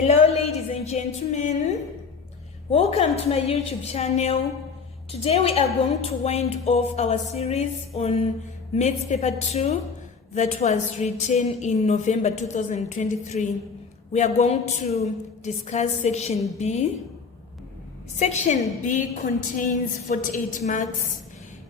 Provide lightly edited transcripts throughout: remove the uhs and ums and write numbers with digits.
Hello ladies and gentlemen, welcome to my YouTube channel. Today we are going to wind off our series on Maths Paper 2 that was written in November 2023. We are going to discuss Section B. Section B contains 48 marks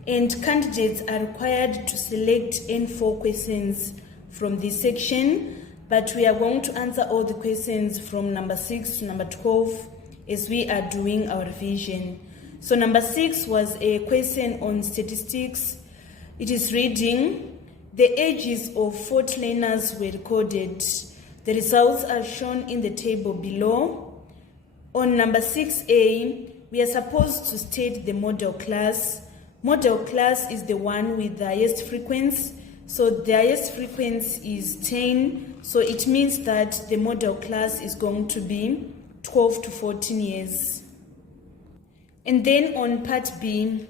and candidates are required to select N4 questions from this section. But we are going to answer all the questions from number 6 to number 12 as we are doing our revision. So number 6 was a question on statistics. It is reading, the ages of 40 learners were recorded. The results are shown in the table below. On number 6A, we are supposed to state the model class. Model class is the one with the highest frequency. So the highest frequency is 10, so it means that the model class is going to be 12 to 14 years. And then on part B,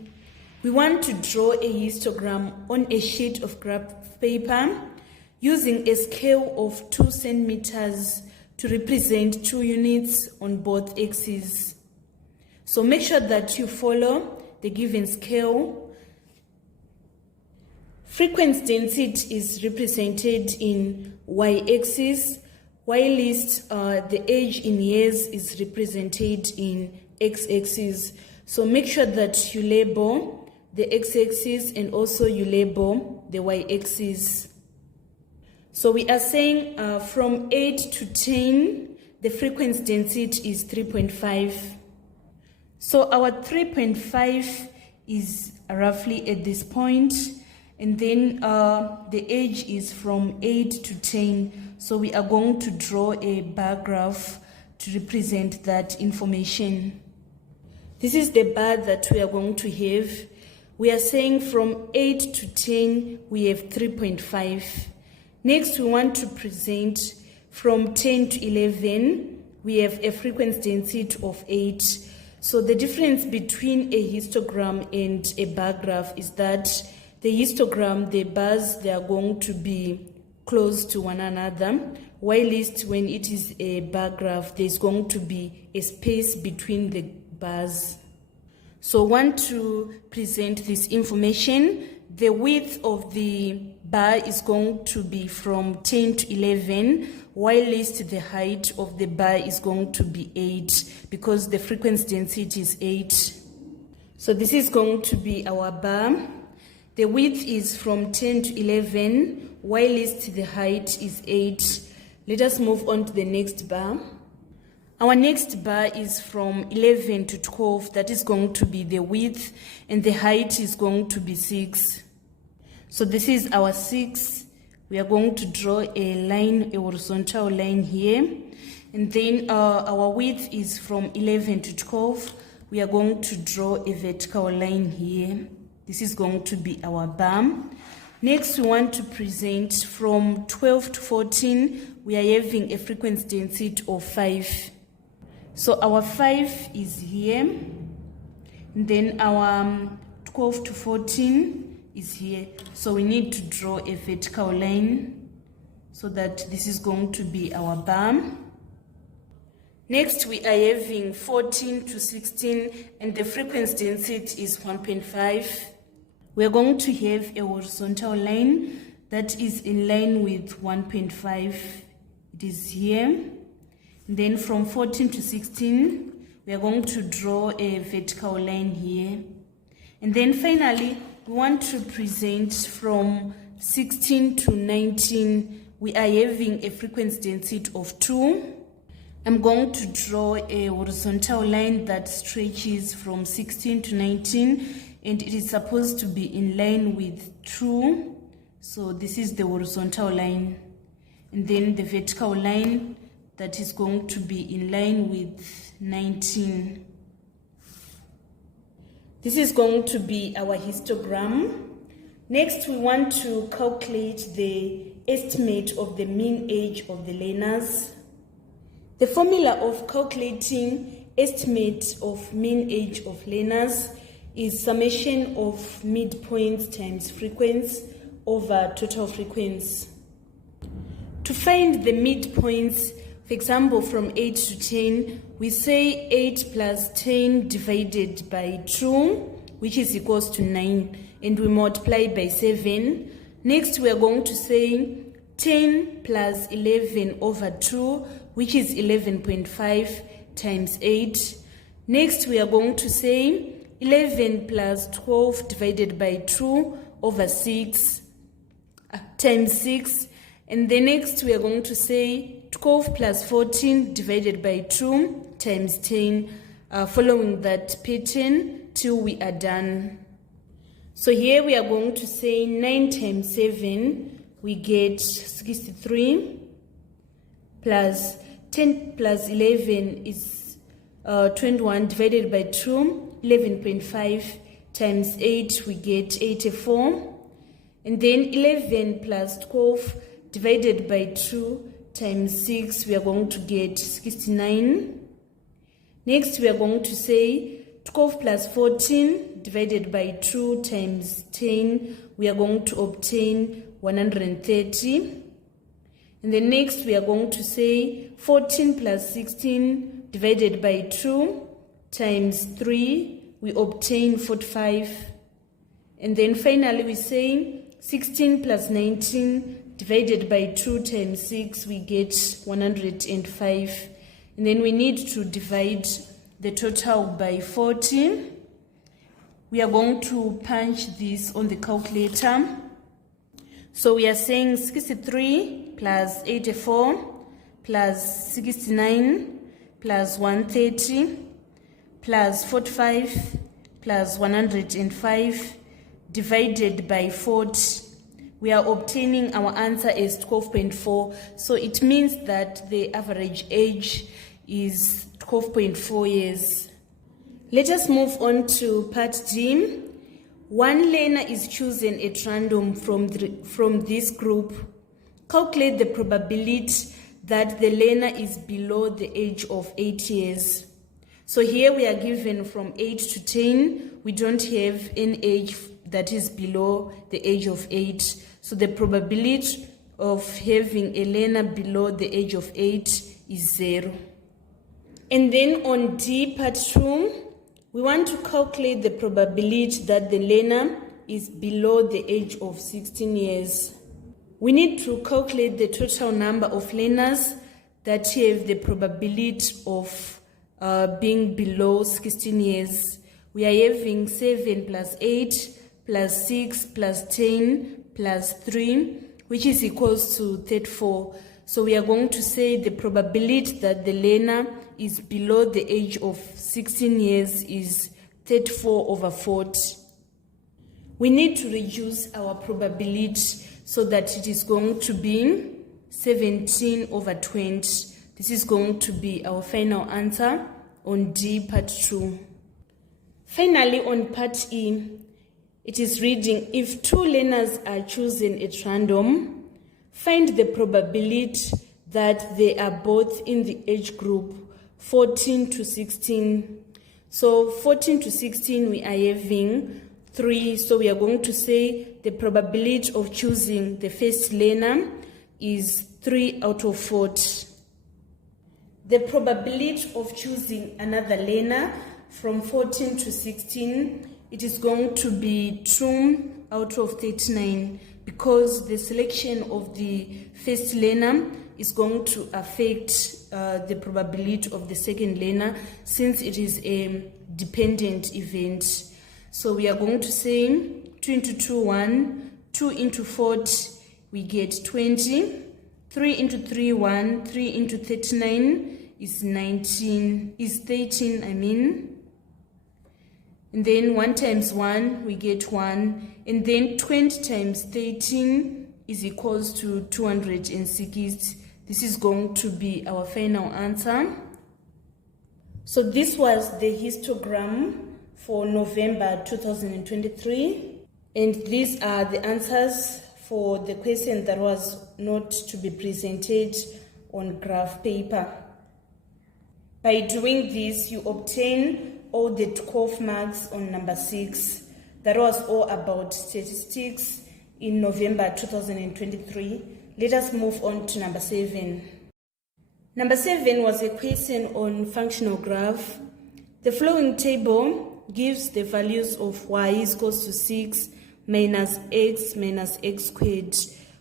we want to draw a histogram on a sheet of graph paper using a scale of 2 centimeters to represent 2 units on both axes. So make sure that you follow the given scale. Frequency density is represented in y-axis, whilst the age in years is represented in x-axis. So make sure that you label the x-axis and also you label the y-axis. So we are saying from 8 to 10, the frequency density is 3.5. So our 3.5 is roughly at this point. And then the age is from 8 to 10. So we are going to draw a bar graph to represent that information. This is the bar that we are going to have. We are saying from 8 to 10, we have 3.5. Next, we want to present from 10 to 11, we have a frequency density of 8. So the difference between a histogram and a bar graph is that the histogram, the bars, they are going to be close to one another, whilst when it is a bar graph, there's going to be a space between the bars. So I want to present this information. The width of the bar is going to be from 10 to 11, whilst the height of the bar is going to be 8, because the frequency density is 8. So this is going to be our bar. The width is from 10 to 11, whilst the height is 8. Let us move on to the next bar. Our next bar is from 11 to 12. That is going to be the width, and the height is going to be 6. So this is our 6. We are going to draw a line, a horizontal line here. And then our width is from 11 to 12. We are going to draw a vertical line here. This is going to be our bar. Next, we want to present from 12 to 14. We are having a frequency density of 5. So our 5 is here. And then our 12 to 14 is here. So we need to draw a vertical line so that this is going to be our bar. Next, we are having 14 to 16, and the frequency density is 1.5. We are going to have a horizontal line that is in line with 1.5. It is here. And then from 14 to 16, we are going to draw a vertical line here. And then finally, we want to present from 16 to 19. We are having a frequency density of 2. I'm going to draw a horizontal line that stretches from 16 to 19. And it is supposed to be in line with 2. So this is the horizontal line. And then the vertical line that is going to be in line with 19. This is going to be our histogram. Next, we want to calculate the estimate of the mean age of the learners. The formula of calculating estimate of mean age of learners is summation of midpoints times frequency over total frequency. To find the midpoints For example, from 8 to 10, we say 8 plus 10 divided by 2, which is equals to 9, and we multiply by 7. Next, we are going to say 10 plus 11 over 2, which is 11.5 times 8. Next, we are going to say 11 plus 12 divided by 2 over 6 times 6. And the next, we are going to say 12 plus 14 divided by 2 times 10, following that pattern till we are done. So here we are going to say 9 times 7, we get 63, plus 10 plus 11 is 21 divided by 2, 11.5 times 8, we get 84. And then 11 plus 12 divided by 2 times 6, we are going to get 69. Next, we are going to say 12 plus 14 divided by 2 times 10, we are going to obtain 130. And then next, we are going to say 14 plus 16 divided by 2 times 3, we obtain 45. And then finally, we say 16 plus 19 divided by 2 times 6, we get 105. And then we need to divide the total by 40. We are going to punch this on the calculator. So we are saying 63 plus 84 plus 69 plus 130 plus 45 plus 105 divided by 40. We are obtaining our answer as 12.4. So it means that the average age is 12.4 years. Let us move on to part D. One learner is chosen at random from this group. Calculate the probability that the learner is below the age of 8 years. So here we are given from 8 to 10. We don't have any age that is below the age of 8. So the probability of having a learner below the age of 8 is 0. And then on D, part 2, we want to calculate the probability that the learner is below the age of 16 years. We need to calculate the total number of learners that have the probability of being below 16 years. We are having 7 plus 8 plus 6 plus 10 plus 3, which is equals to 34. So we are going to say the probability that the learner is below the age of 16 years is 34 over 40. We need to reduce our probability so that it is going to be 17 over 20. This is going to be our final answer on D, part 2. Finally, on part E, it is reading, if 2 learners are chosen at random, find the probability that they are both in the age group 14 to 16. So 14 to 16, we are having 3. So we are going to say the probability of choosing the first learner is 3 out of 40. The probability of choosing another learner from 14 to 16, it is going to be 2 out of 39, because the selection of the first learner is going to affect the probability of the second learner, since it is a dependent event. So we are going to say 2 into 2, 1, 2 into 40, we get 20, 3 into 3, 1, 3 into 39 is 13, and then 1 times 1, we get 1, and then 20 times 13 is equals to 260. This is going to be our final answer. So this was the histogram for November 2023, and these are the answers for the question that was not to be presented on graph paper. By doing this, you obtain all the 12 marks on number 6. That was all about statistics in November 2023. Let us move on to number 7. Number 7 was a question on functional graph. The following table gives the values of y is equals to 6 minus x squared.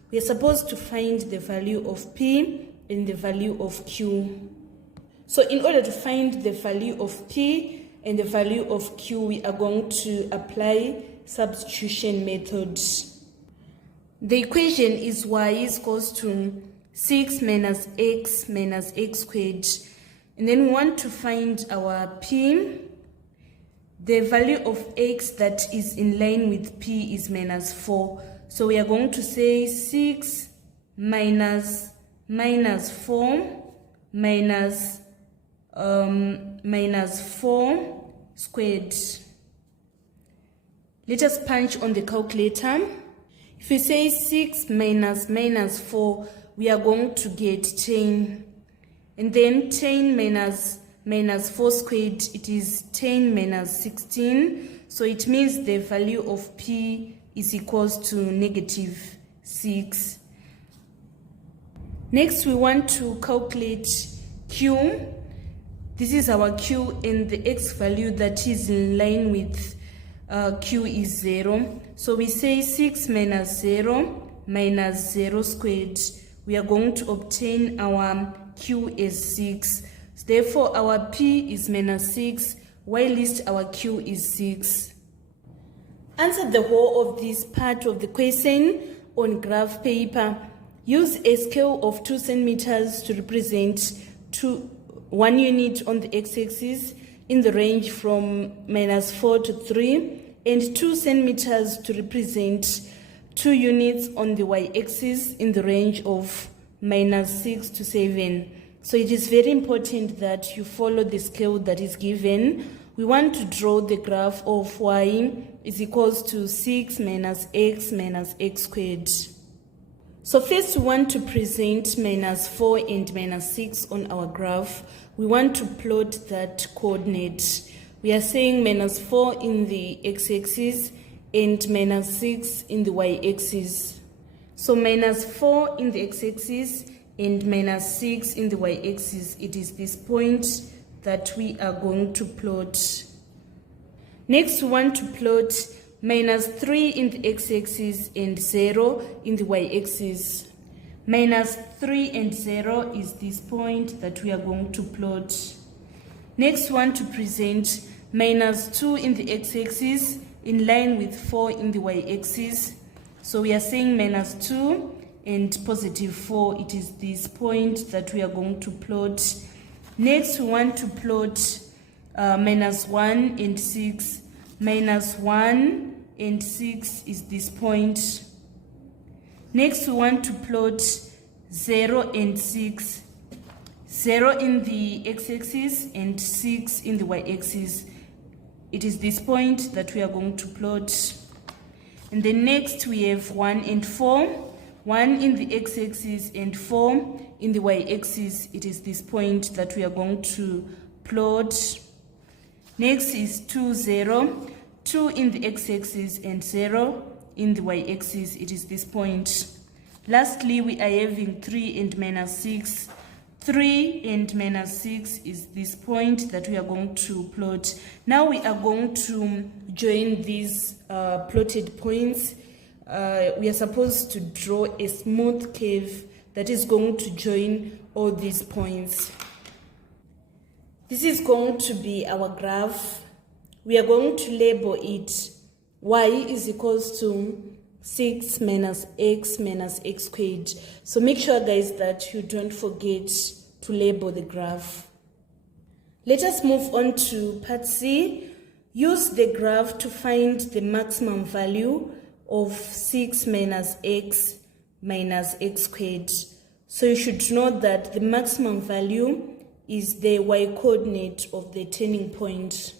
We are supposed to find the value of p and the value of q. So in order to find the value of p and the value of q, we are going to apply substitution method. The equation is y is equals to 6 minus x squared. And then we want to find our p. The value of x that is in line with p is minus 4. So we are going to say 6 minus 4 minus 4 squared. Let us punch on the calculator. If we say 6 minus 4, we are going to get 10. And then 10 minus 4 squared, it is 10 minus 16. So it means the value of p is equals to negative 6. Next, we want to calculate q. This is our q, and the x value that is in line with q is 0. So we say 6 minus 0 squared. We are going to obtain our q is 6. Therefore, our p is minus 6, whilst our q is 6. Answer the whole of this part of the question on graph paper. Use a scale of 2 centimeters to represent 1 unit on the x-axis in the range from minus 4 to 3, and 2 centimeters to represent 2 units on the y-axis in the range of minus 6 to 7. So it is very important that you follow the scale that is given. We want to draw the graph of y is equals to 6 minus x squared. So first we want to present minus 4 and minus 6 on our graph. We want to plot that coordinate. We are saying minus 4 in the x-axis and minus 6 in the y-axis. So minus 4 in the x-axis and minus 6 in the y-axis, it is this point that we are going to plot. Next, we want to plot minus 3 in the x-axis and 0 in the y-axis. Minus 3 and 0 is this point that we are going to plot. Next, we want to present minus 2 in the x-axis in line with 4 in the y-axis. So we are saying minus 2 and positive 4, it is this point that we are going to plot. Next, we want to plot minus 1 and 6. Minus 1 and 6 is this point. Next, we want to plot 0 and 6. 0 in the x-axis and 6 in the y-axis. It is this point that we are going to plot. And then next, we have 1 and 4. 1 in the x-axis and 4 in the y-axis. It is this point that we are going to plot. Next is 2, 0. 2 in the x-axis and 0 in the y-axis. It is this point. Lastly, we are having 3 and minus 6. 3 and minus 6 is this point that we are going to plot. Now we are going to join these plotted points. We are supposed to draw a smooth curve that is going to join all these points. This is going to be our graph. We are going to label it y is equals to 6 minus x squared. So make sure, guys, that you don't forget to label the graph. Let us move on to part C. Use the graph to find the maximum value of 6 minus x squared. So you should know that the maximum value is the y-coordinate of the turning point.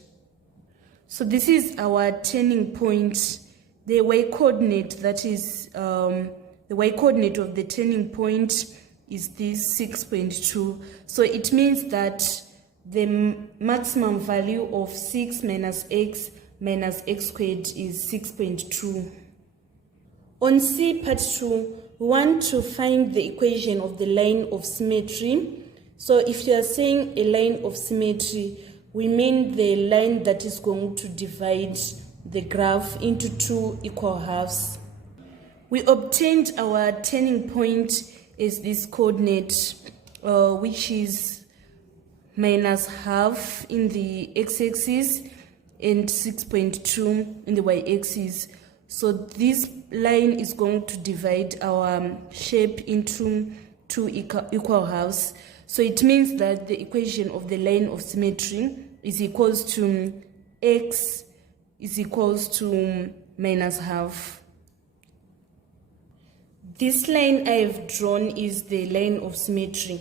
So this is our turning point. The y-coordinate, that is the y-coordinate of the turning point is this 6.2. So it means that the maximum value of 6 minus x squared is 6.2. On C part 2, we want to find the equation of the line of symmetry. So if you are saying a line of symmetry, we mean the line that is going to divide the graph into two equal halves. We obtained our turning point as this coordinate, which is minus half in the x-axis and 6.2 in the y-axis. So this line is going to divide our shape into two equal halves. So it means that the equation of the line of symmetry is equals to x is equals to minus half. This line I have drawn is the line of symmetry.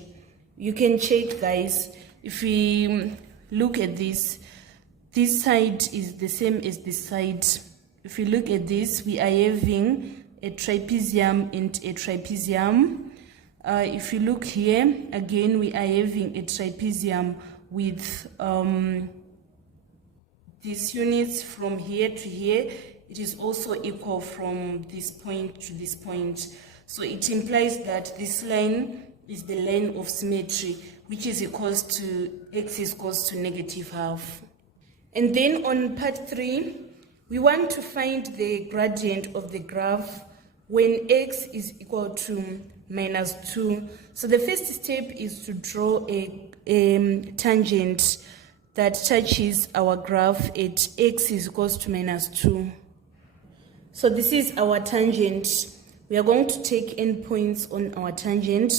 You can check, guys. If we look at this side is the same as this side. If you look at this, we are having a trapezium and a trapezium. If you look here, again, we are having a trapezium with these units from here to here. It is also equal from this point to this point. So it implies that this line is the line of symmetry, which is equals to x is equals to negative half. And then on part 3, we want to find the gradient of the graph when x is equal to minus 2. So the first step is to draw a tangent that touches our graph at x is equals to minus 2. So this is our tangent. We are going to take endpoints on our tangent.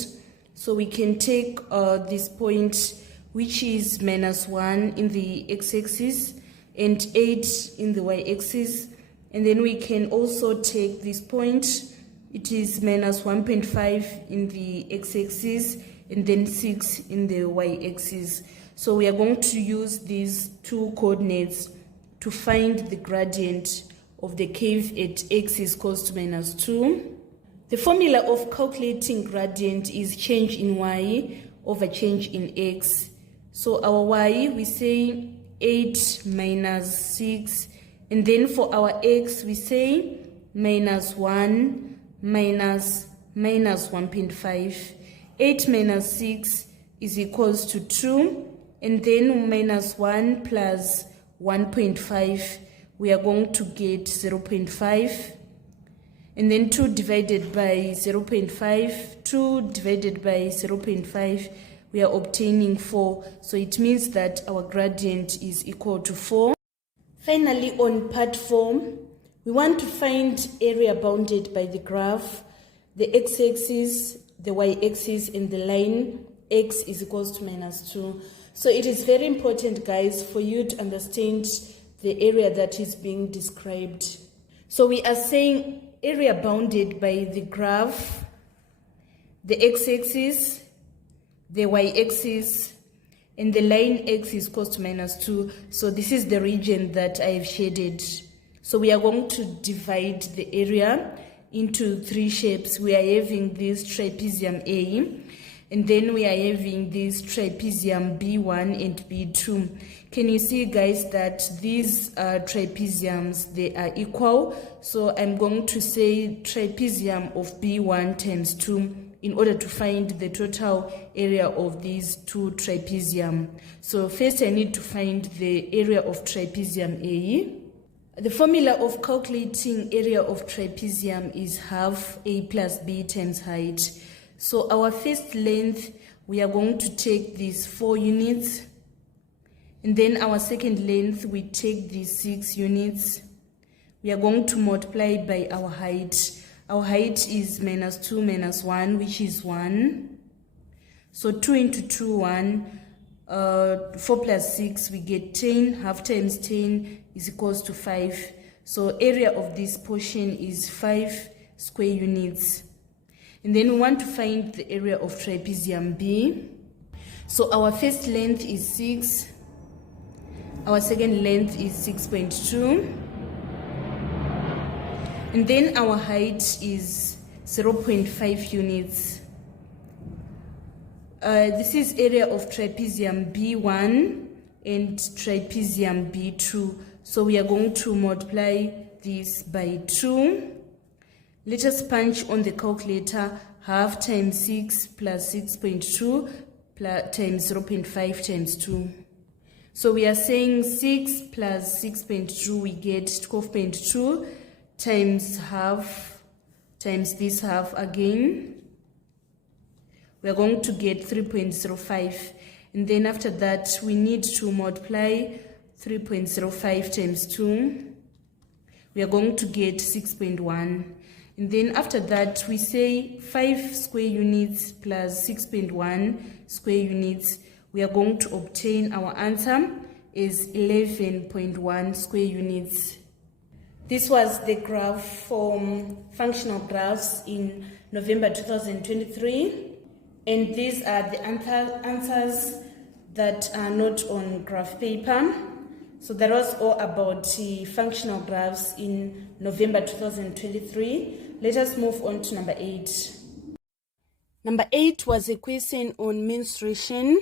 So we can take this point, which is minus 1 in the x-axis and 8 in the y-axis. And then we can also take this point. It is minus 1.5 in the x-axis and then 6 in the y-axis. So we are going to use these two coordinates to find the gradient of the curve at x is equals to minus 2. The formula of calculating gradient is change in y over change in x. So our y, we say 8 minus 6, and then for our x, we say minus 1 minus 1.5. 8 minus 6 is equals to 2, and then minus 1 plus 1.5, we are going to get 0.5. And then 2 divided by 0.5, 2 divided by 0.5, we are obtaining 4. So it means that our gradient is equal to 4. Finally, on part 4, we want to find area bounded by the graph, the x-axis, the y-axis, and the line x is equals to minus 2. So it is very important, guys, for you to understand the area that is being described. So we are saying area bounded by the graph, the x-axis, the y-axis, and the line x is equals to minus 2. So this is the region that I have shaded. So we are going to divide the area into 3 shapes. We are having this trapezium A, and then we are having this trapezium B1 and B2. Can you see, guys, that these trapeziums, they are equal? So I'm going to say trapezium of B1 times 2 in order to find the total area of these 2 trapezium. So first I need to find the area of trapezium A. The formula of calculating area of trapezium is half A plus B times height. So our first length, we are going to take these 4 units. And then our second length, we take these 6 units. We are going to multiply by our height. Our height is minus 2 minus 1, which is 1. So 2 into 2, 1. 4 plus 6, we get 10. Half times 10 is equals to 5. So area of this portion is 5 square units. And then we want to find the area of trapezium B. So our first length is 6. Our second length is 6.2. And then our height is 0.5 units. This is area of trapezium B1 and trapezium B2. So we are going to multiply this by 2. Let us punch on the calculator half times 6 plus 6.2 times 0.5 times 2. So we are saying 6 plus 6.2, we get 12.2 times half times this half again. We are going to get 3.05. And then after that, we need to multiply 3.05 times 2. We are going to get 6.1. And then after that, we say 5 square units plus 6.1 square units. We are going to obtain our answer is 11.1 square units. This was the graph for functional graphs in November 2023. And these are the answers that are not on graph paper. So that was all about the functional graphs in November 2023. Let us move on to number 8. Number 8 was a question on mensuration.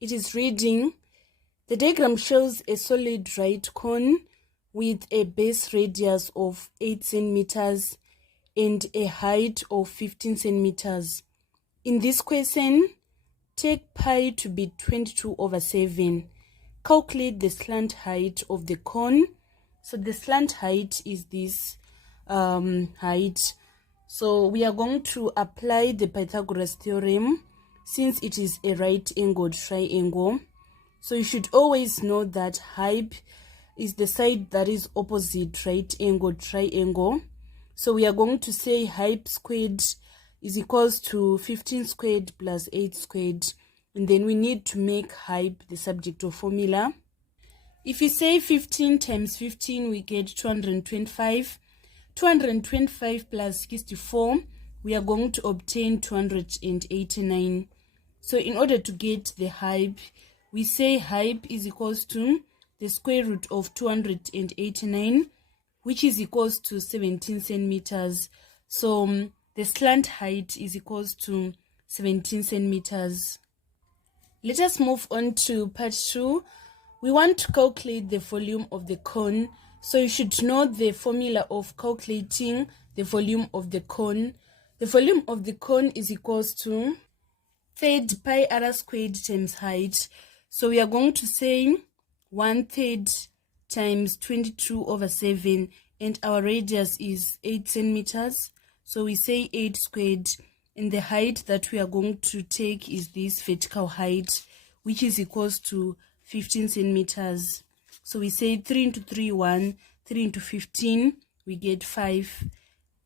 It is reading, the diagram shows a solid right cone with a base radius of 8 centimeters and a height of 15 centimeters. In this question, take pi to be 22/7. Calculate the slant height of the cone. So the slant height is this height. So we are going to apply the Pythagoras theorem since it is a right-angled triangle. So you should always know that hype is the side that is opposite right-angled triangle. So we are going to say hype squared is equals to 15 squared plus 8 squared. And then we need to make hype the subject of formula. If we say 15 times 15, we get 225. 225 plus 64, we are going to obtain 289. So in order to get the hype, we say hype is equals to the square root of 289, which is equals to 17 centimeters. So the slant height is equals to 17 centimeters. Let us move on to part 2. We want to calculate the volume of the cone. So you should know the formula of calculating the volume of the cone. The volume of the cone is equals to third pi r squared times height. So we are going to say 1/3 times 22/7, and our radius is 8 centimeters. So we say 8 squared, and the height that we are going to take is this vertical height, which is equals to 15 centimeters. So we say 3 into 3, 1, 3 into 15, we get 5.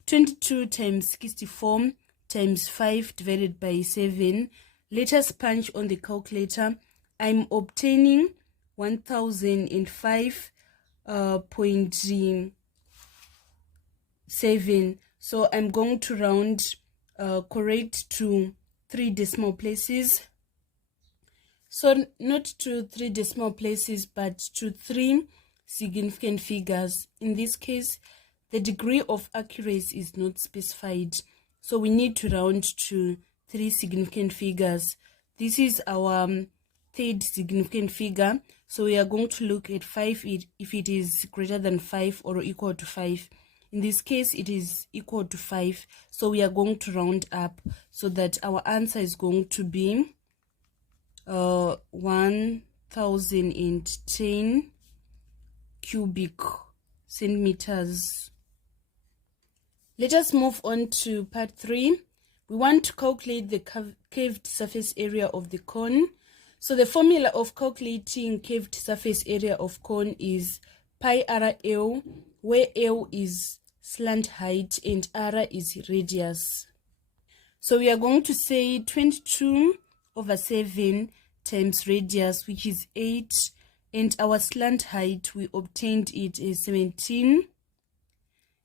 22 times 64 times 5 divided by 7. Let us punch on the calculator. I'm obtaining 1005.7. So I'm going to round correct to 3 decimal places. So not to 3 decimal places, but to 3 significant figures. In this case, the degree of accuracy is not specified. So we need to round to 3 significant figures. This is our third significant figure. So we are going to look at 5 if it is greater than 5 or equal to 5. In this case, it is equal to 5. So we are going to round up so that our answer is going to be 1010 cubic centimeters. Let us move on to part 3. We want to calculate the curved surface area of the cone. So the formula of calculating curved surface area of cone is pi r L, where L is slant height and r is radius. So we are going to say 22/7 times radius, which is 8, and our slant height, we obtained it as 17.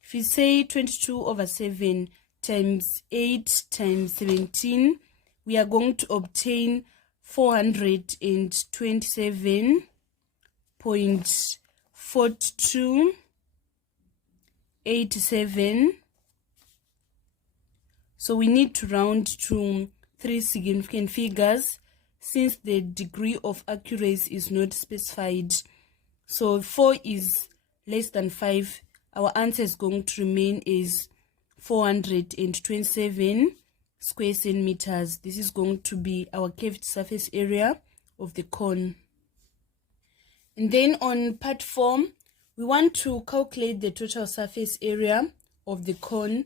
If we say 22/7 times 8 times 17, we are going to obtain 427.4287. So we need to round to 3 significant figures since the degree of accuracy is not specified. So 4 is less than 5. Our answer is going to remain is 427. square centimeters. This is going to be our curved surface area of the cone. And then on part 4, we want to calculate the total surface area of the cone.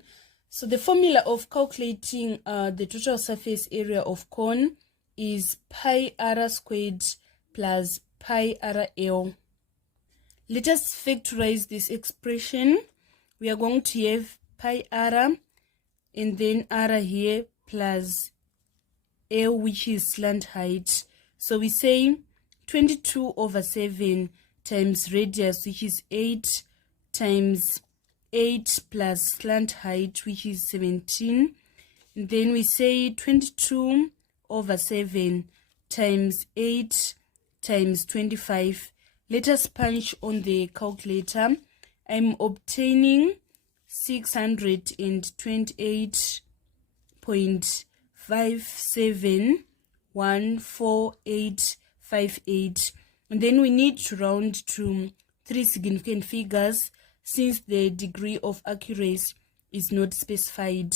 So the formula of calculating the total surface area of cone is pi r squared plus pi rl. Let us factorize this expression. We are going to have pi r and then r here plus l, which is slant height. So we say 22 over 7 times radius, which is 8, times 8 plus slant height, which is 17. And then we say 22 over 7 times 8 times 25. Let us punch on the calculator. I'm obtaining 628.571485.8. And then we need to round to 3 significant figures since the degree of accuracy is not specified.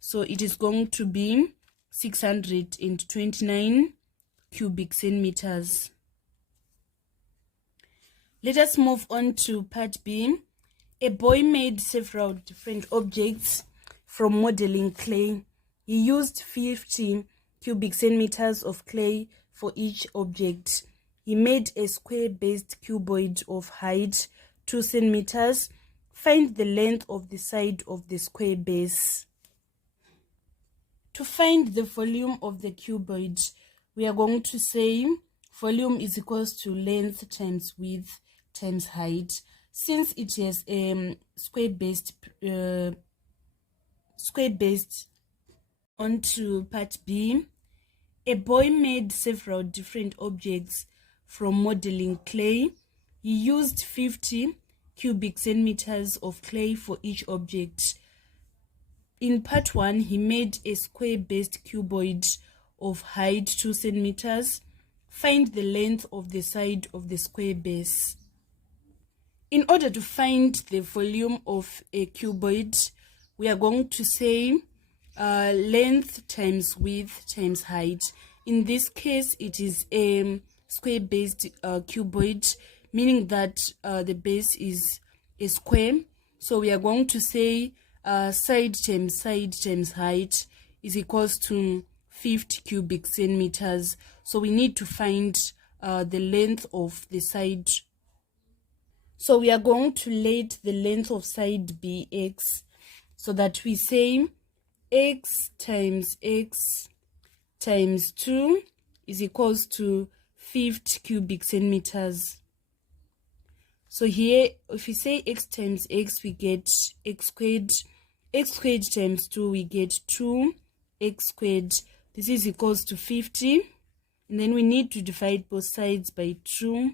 So it is going to be 629 cubic centimeters. Let us move on to part B. A boy made several different objects from modeling clay. He used 50 cubic centimeters of clay for each object. He made a square-based cuboid of height 2 centimeters. Find the length of the side of the square base. To find the volume of the cuboid, we are going to say volume is equals to length times width times height. Since it is square-based, onto part B. A boy made several different objects from modeling clay. He used 50 cubic centimeters of clay for each object. In part 1, he made a square-based cuboid of height 2 centimeters. Find the length of the side of the square base. In order to find the volume of a cuboid, we are going to say length times width times height. In this case, it is a square-based cuboid, meaning that the base is a square. So we are going to say side times height is equals to 50 cubic centimeters. So we need to find the length of the side. So we are going to let the length of side be x, so that we say x times 2 is equals to 50 cubic centimeters. So here, if we say x times x, we get x squared. X squared times 2, we get 2x squared. This is equals to 50. And then we need to divide both sides by 2,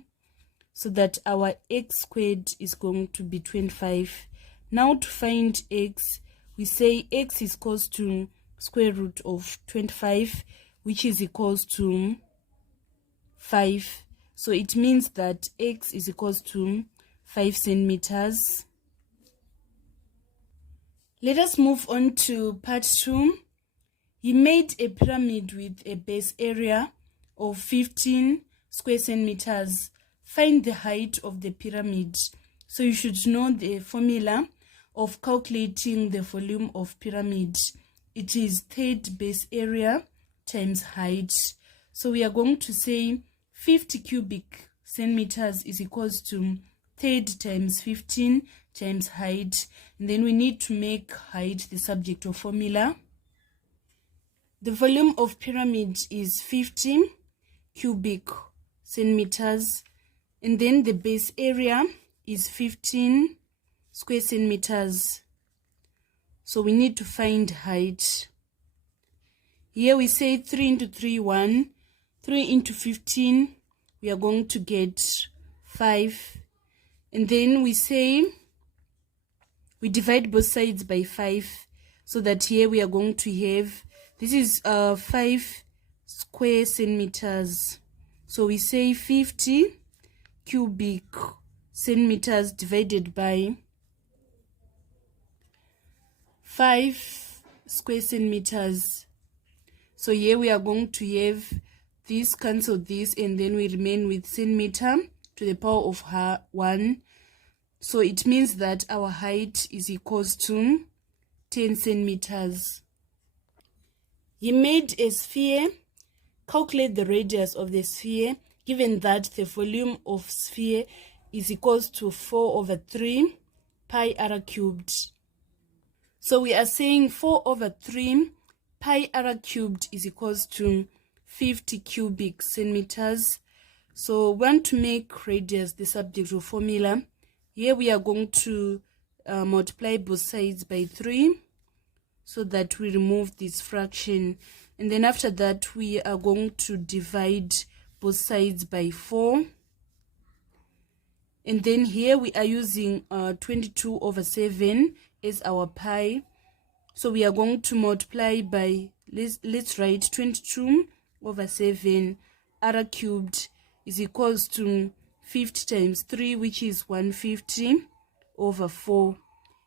so that our x squared is going to be 25. Now to find x, we say x is equals to square root of 25, which is equals to 5. So it means that x is equals to 5 centimeters. Let us move on to part 2. He made a pyramid with a base area of 15 square centimeters. Find the height of the pyramid. So you should know the formula of calculating the volume of pyramid. It is third base area times height. So we are going to say 50 cubic centimeters is equals to third times 15 times height. And then we need to make height the subject of formula. The volume of pyramid is 50 cubic centimeters. And then the base area is 15 square centimeters. So we need to find height. Here we say 3 into 3, 1. 3 into 15, we are going to get 5. And then we say, we divide both sides by 5. So that here we are going to have, this is 5 square centimeters. So we say 50 cubic centimeters divided by 5 square centimeters. So here we are going to have this cancel this, and then we remain with centimeter to the power of 1. So it means that our height is equals to 10 centimeters. He made a sphere. Calculate the radius of the sphere, given that the volume of sphere is equals to 4/3 pi r cubed. So we are saying 4/3 pi r cubed is equals to 50 cubic centimeters. So we want to make radius the subject of formula. Here we are going to multiply both sides by 3 so that we remove this fraction. And then after that, we are going to divide both sides by 4. And then here we are using 22/7 as our pi. So we are going to multiply by, let's write 22/7 r cubed is equals to 50 times 3, which is 150/4.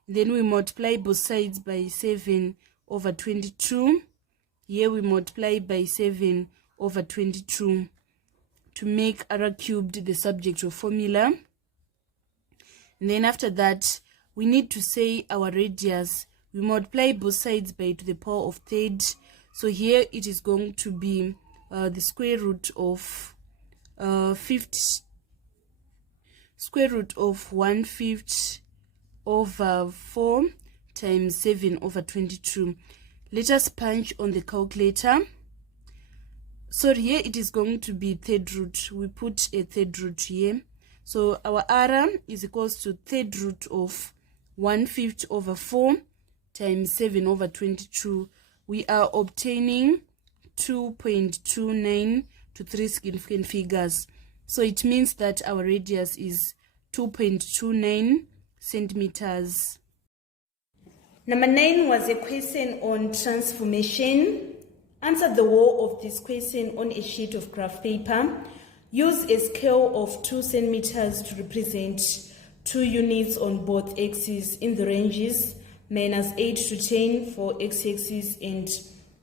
Then we multiply both sides by 7/22. Here we multiply by 7/22 to make r cubed the subject of formula. And then after that, we need to say our radius. We multiply both sides by to the power of 3rd. So here it is going to be the square root of 1/5/4 times 7/22. Let us punch on the calculator. So here it is going to be 3rd root. We put a 3rd root here. So our r is equals to 3rd root of 1/5/4 times 7/22. We are obtaining 2.29 to 3 significant figures. So it means that our radius is 2.29 centimeters. Number 9 was a question on transformation. Answer the whole of this question on a sheet of graph paper. Use a scale of 2 centimeters to represent 2 units on both axes in the ranges -8 to 10 for x-axis and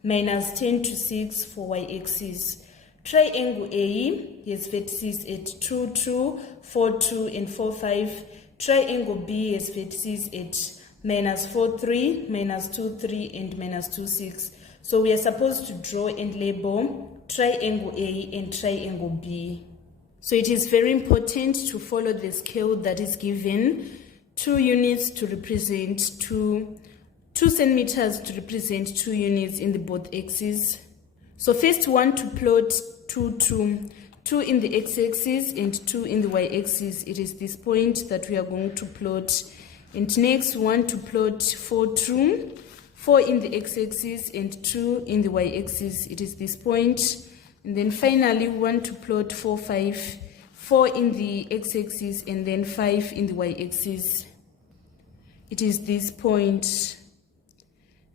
-10 to 6 for y-axis. Triangle A has vertices at 2, 2, 4, 2, and 4, 5. Triangle B has vertices at -4, 3, -2, 3, and -2, 6. So we are supposed to draw and label triangle A and triangle B. So it is very important to follow the scale that is given. 2 units to represent 2 centimeters to represent 2 units in the both axes. So first we want to plot 2 in the x-axis and 2 in the y-axis. It is this point that we are going to plot. And next we want to plot 4 in the x-axis and 2 in the y-axis. It is this point. And then finally we want to plot 4 in the x-axis and then 5 in the y-axis. It is this point.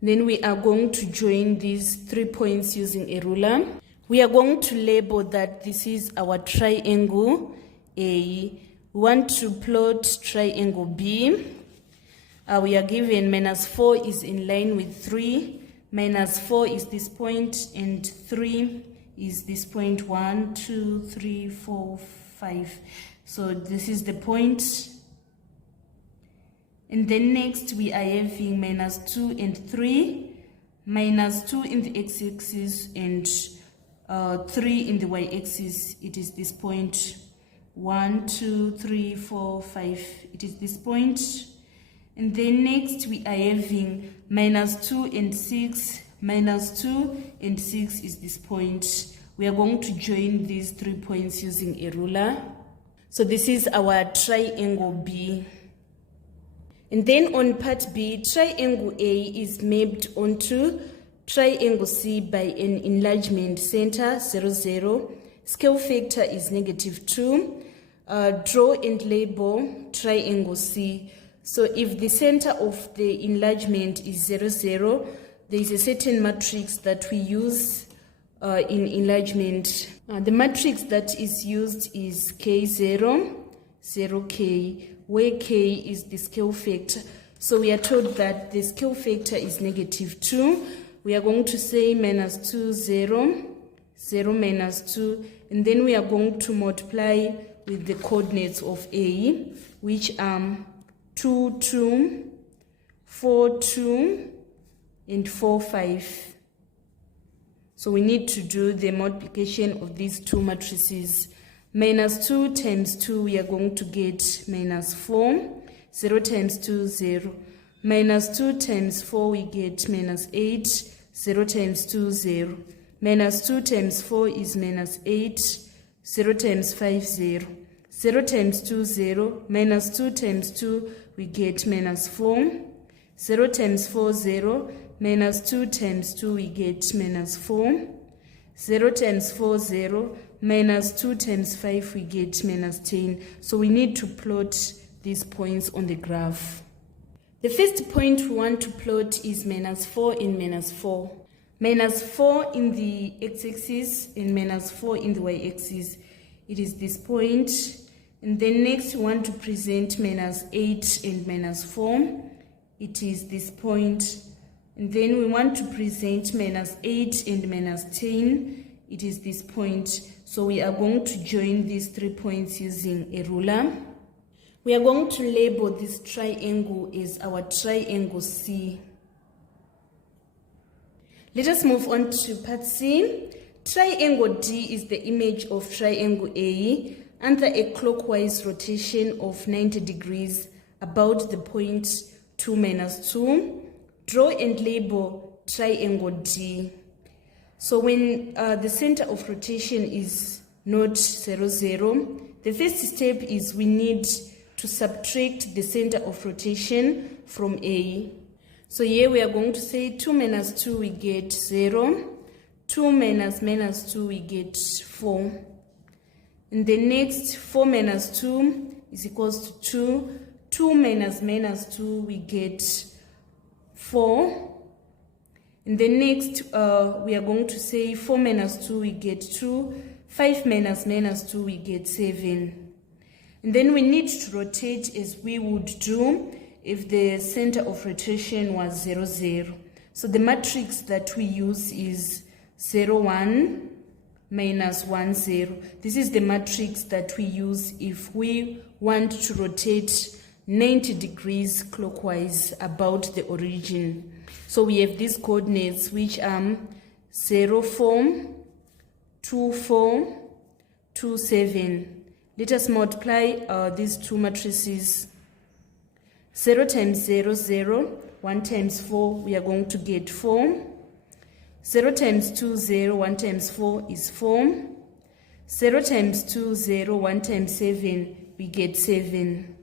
Then we are going to join these 3 points using a ruler. We are going to label that this is our triangle A. We want to plot triangle B. We are given -4 is in line with 3. -4 is this point and 3 is this point. 1, 2, 3, 4, 5. So this is the point. And then next we are having -2 and 3. -2 in the x-axis and 3 in the y-axis. It is this point. 1, 2, 3, 4, 5. It is this point. And then next we are having -2 and 6. -2 and 6 is this point. We are going to join these 3 points using a ruler. So this is our triangle B. And then on part B, triangle A is mapped onto triangle C by an enlargement center 0, 0. Scale factor is -2. Draw and label triangle C. So if the center of the enlargement is 0, 0, there is a certain matrix that we use in enlargement. The matrix that is used is K0, 0K, where K is the scale factor. So we are told that the scale factor is -2. We are going to say -2, 0, 0, -2, and then we are going to multiply with the coordinates of A, which are 2, 2, 4, 2, and 4, 5. So we need to do the multiplication of these two matrices. -2 times 2, we are going to get -4. 0 times 2, 0. -2 times 4, we get -8. 0 times 2, 0. -2 times 4 is -8. 0 times 5, 0. 0 times 2, 0. -2 times 2, we get -4. 0 times 4, 0. -2 times 2, we get -4. 0 times 4, 0. -2 times 5, we get -10. So we need to plot these points on the graph. The first point we want to plot is -4 and -4. -4 in the x-axis and -4 in the y-axis. It is this point. And then next we want to present -8 and -4. It is this point. And then we want to present -8 and -10. It is this point. So we are going to join these 3 points using a ruler. We are going to label this triangle as our triangle C. Let us move on to part C. Triangle D is the image of triangle A under a clockwise rotation of 90 degrees about the point 2, -2. Draw and label triangle D. So when the center of rotation is not 0, 0, the first step is we need to subtract the center of rotation from A. So here we are going to say 2 -2, we get 0. 2 minus -2, we get 4. And the next 4 -2 is equals to 2. 2 minus -2, we get 4. And the next we are going to say 4 -2, we get 2. 5 minus -2, we get 7. And then we need to rotate as we would do if the center of rotation was 0, 0. So the matrix that we use is 0, 1, -1, 0. This is the matrix that we use if we want to rotate 90 degrees clockwise about the origin. So we have these coordinates, which are 0, 4, 2, 4, 2, 7. Let us multiply these two matrices. 0 times 0, 0. 1 times 4, we are going to get 4. 0 times 2, 0. 1 times 4 is 4. 0 times 2, 0. 1 times 7, we get 7.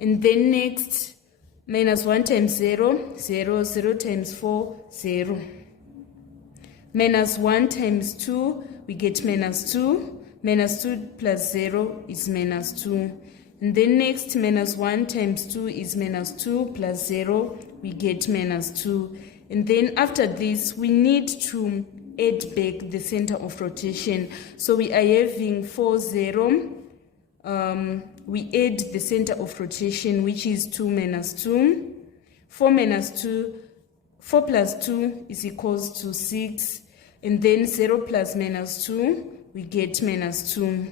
And then next, -1 times 0, 0. 0 times 4, 0. -1 times 2, we get -2. -2 plus 0 is -2. And then next, -1 times 2 is -2 plus 0, we get -2. And then after this, we need to add back the center of rotation. So we are having 4, 0. We add the center of rotation, which is 2 -2. 4 plus 2 is equals to 6. And then 0 plus -2, we get -2.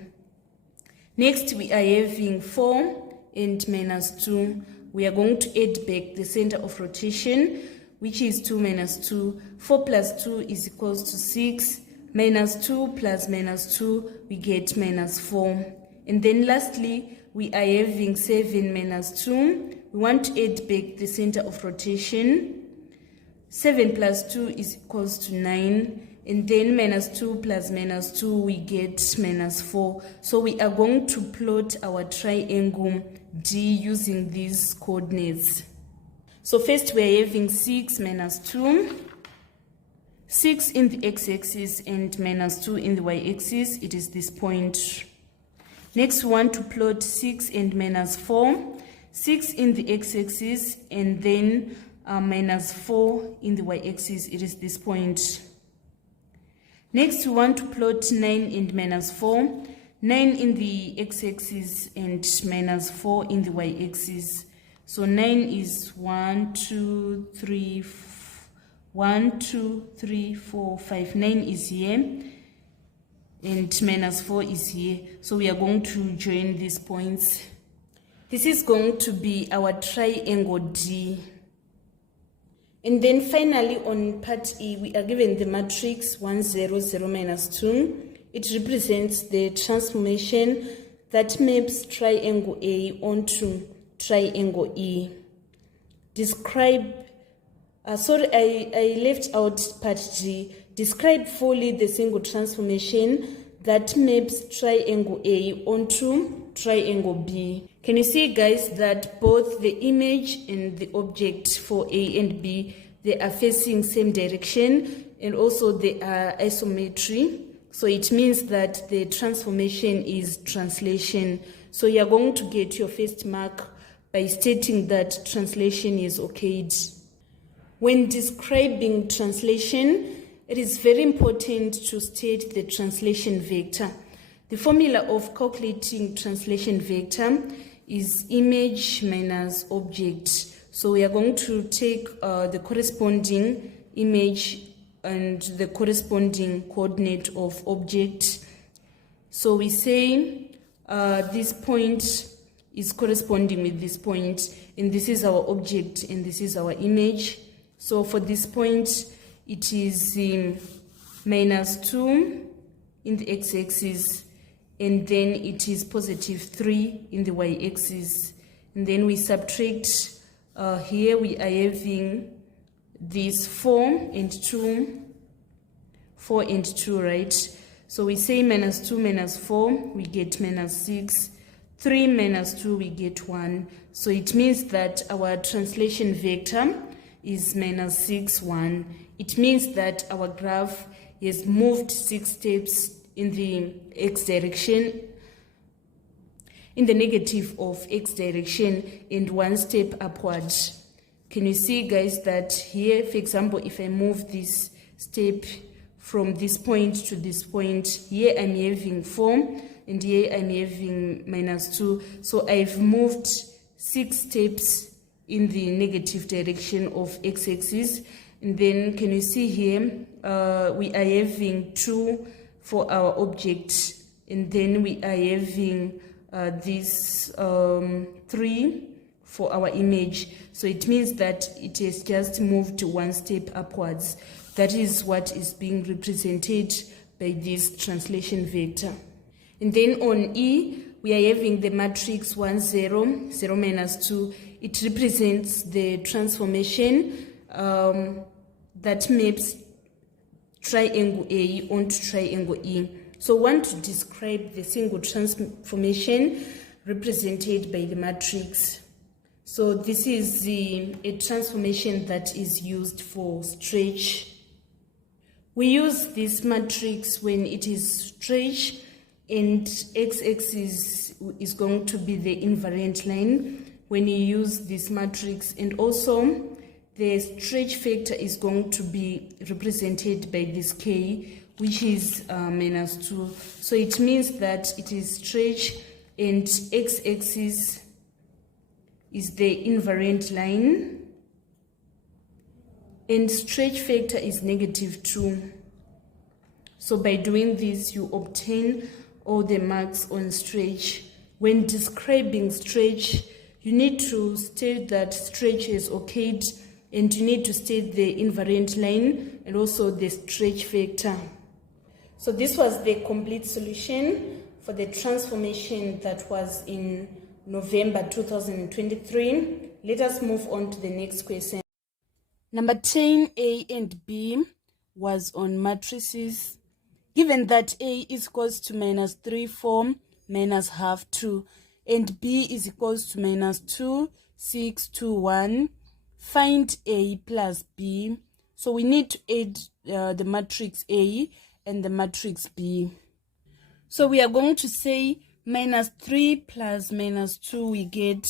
Next, we are having 4 and -2. We are going to add back the center of rotation, which is 2 -2. 4 plus 2 is equals to 6. -2 plus -2, we get -4. And then lastly, we are having 7 -2. We want to add back the center of rotation. 7 plus 2 is equals to 9. And then -2 plus -2, we get -4. So we are going to plot our triangle D using these coordinates. So first we are having 6 -2. 6 in the x-axis and -2 in the y-axis. It is this point. Next we want to plot 6 and -4. 6 in the x-axis and then -4 in the y-axis. It is this point. Next, we want to plot 9 and -4. 9 in the x-axis and -4 in the y-axis. So 9 is 1, 2, 3, 1, 2, 3, 4, 5. 9 is here, and minus 4 is here. So we are going to join these points. This is going to be our triangle D. And then finally on part E, we are given the matrix 1, 0, 0, minus 2. It represents the transformation that maps triangle A onto triangle E. Describe, I left out part G. Describe fully the single transformation that maps triangle A onto triangle B. Can you see, guys, that both the image and the object for A and B, they are facing same direction, and also they are isometry. So it means that the transformation is translation. So you are going to get your first mark by stating that translation is okayed. When describing translation, it is very important to state the translation vector. The formula of calculating translation vector is image minus object. So we are going to take the corresponding image and the corresponding coordinate of object. So we say this point is corresponding with this point, and this is our object and this is our image. So for this point, it is minus 2 in the x-axis, and then it is positive 3 in the y-axis. And then we subtract, here we are having this 4 and 2, right? So we say minus 2 minus 4, we get minus 6. 3 minus 2, we get 1. So it means that our translation vector is minus 6, 1. It means that our graph has moved 6 steps in the x direction, in the negative of x direction, and 1 step upward. Can you see, guys, that here, for example, if I move this step from this point to this point, here I'm having 4, and here I'm having minus 2. So I've moved 6 steps in the negative direction of x-axis. And then can you see here, we are having 2 for our object, and then we are having this 3 for our image. So it means that it has just moved 1 step upwards. That is what is being represented by this translation vector. And then on E, we are having the matrix 1, 0, 0 minus 2. It represents the transformation that maps triangle A onto triangle E. So we want to describe the single transformation represented by the matrix. So this is a transformation that is used for stretch. We use this matrix when it is stretch, and x-axis is going to be the invariant line when you use this matrix, and also the stretch factor is going to be represented by this k, which is minus 2. So it means that it is stretch, and x-axis is the invariant line, and stretch factor is negative 2. So by doing this, you obtain all the marks on stretch. When describing stretch, you need to state that stretch is okayed, and you need to state the invariant line and also the stretch factor. So this was the complete solution for the transformation that was in November 2023. Let us move on to the next question. Number 10, A and B was on matrices. Given that A is equals to minus 3, 4, minus half 2, and B is equals to minus 2, 6, 2, 1, find A plus B. So we need to add the matrix A and the matrix B. So we are going to say minus 3 plus minus 2, we get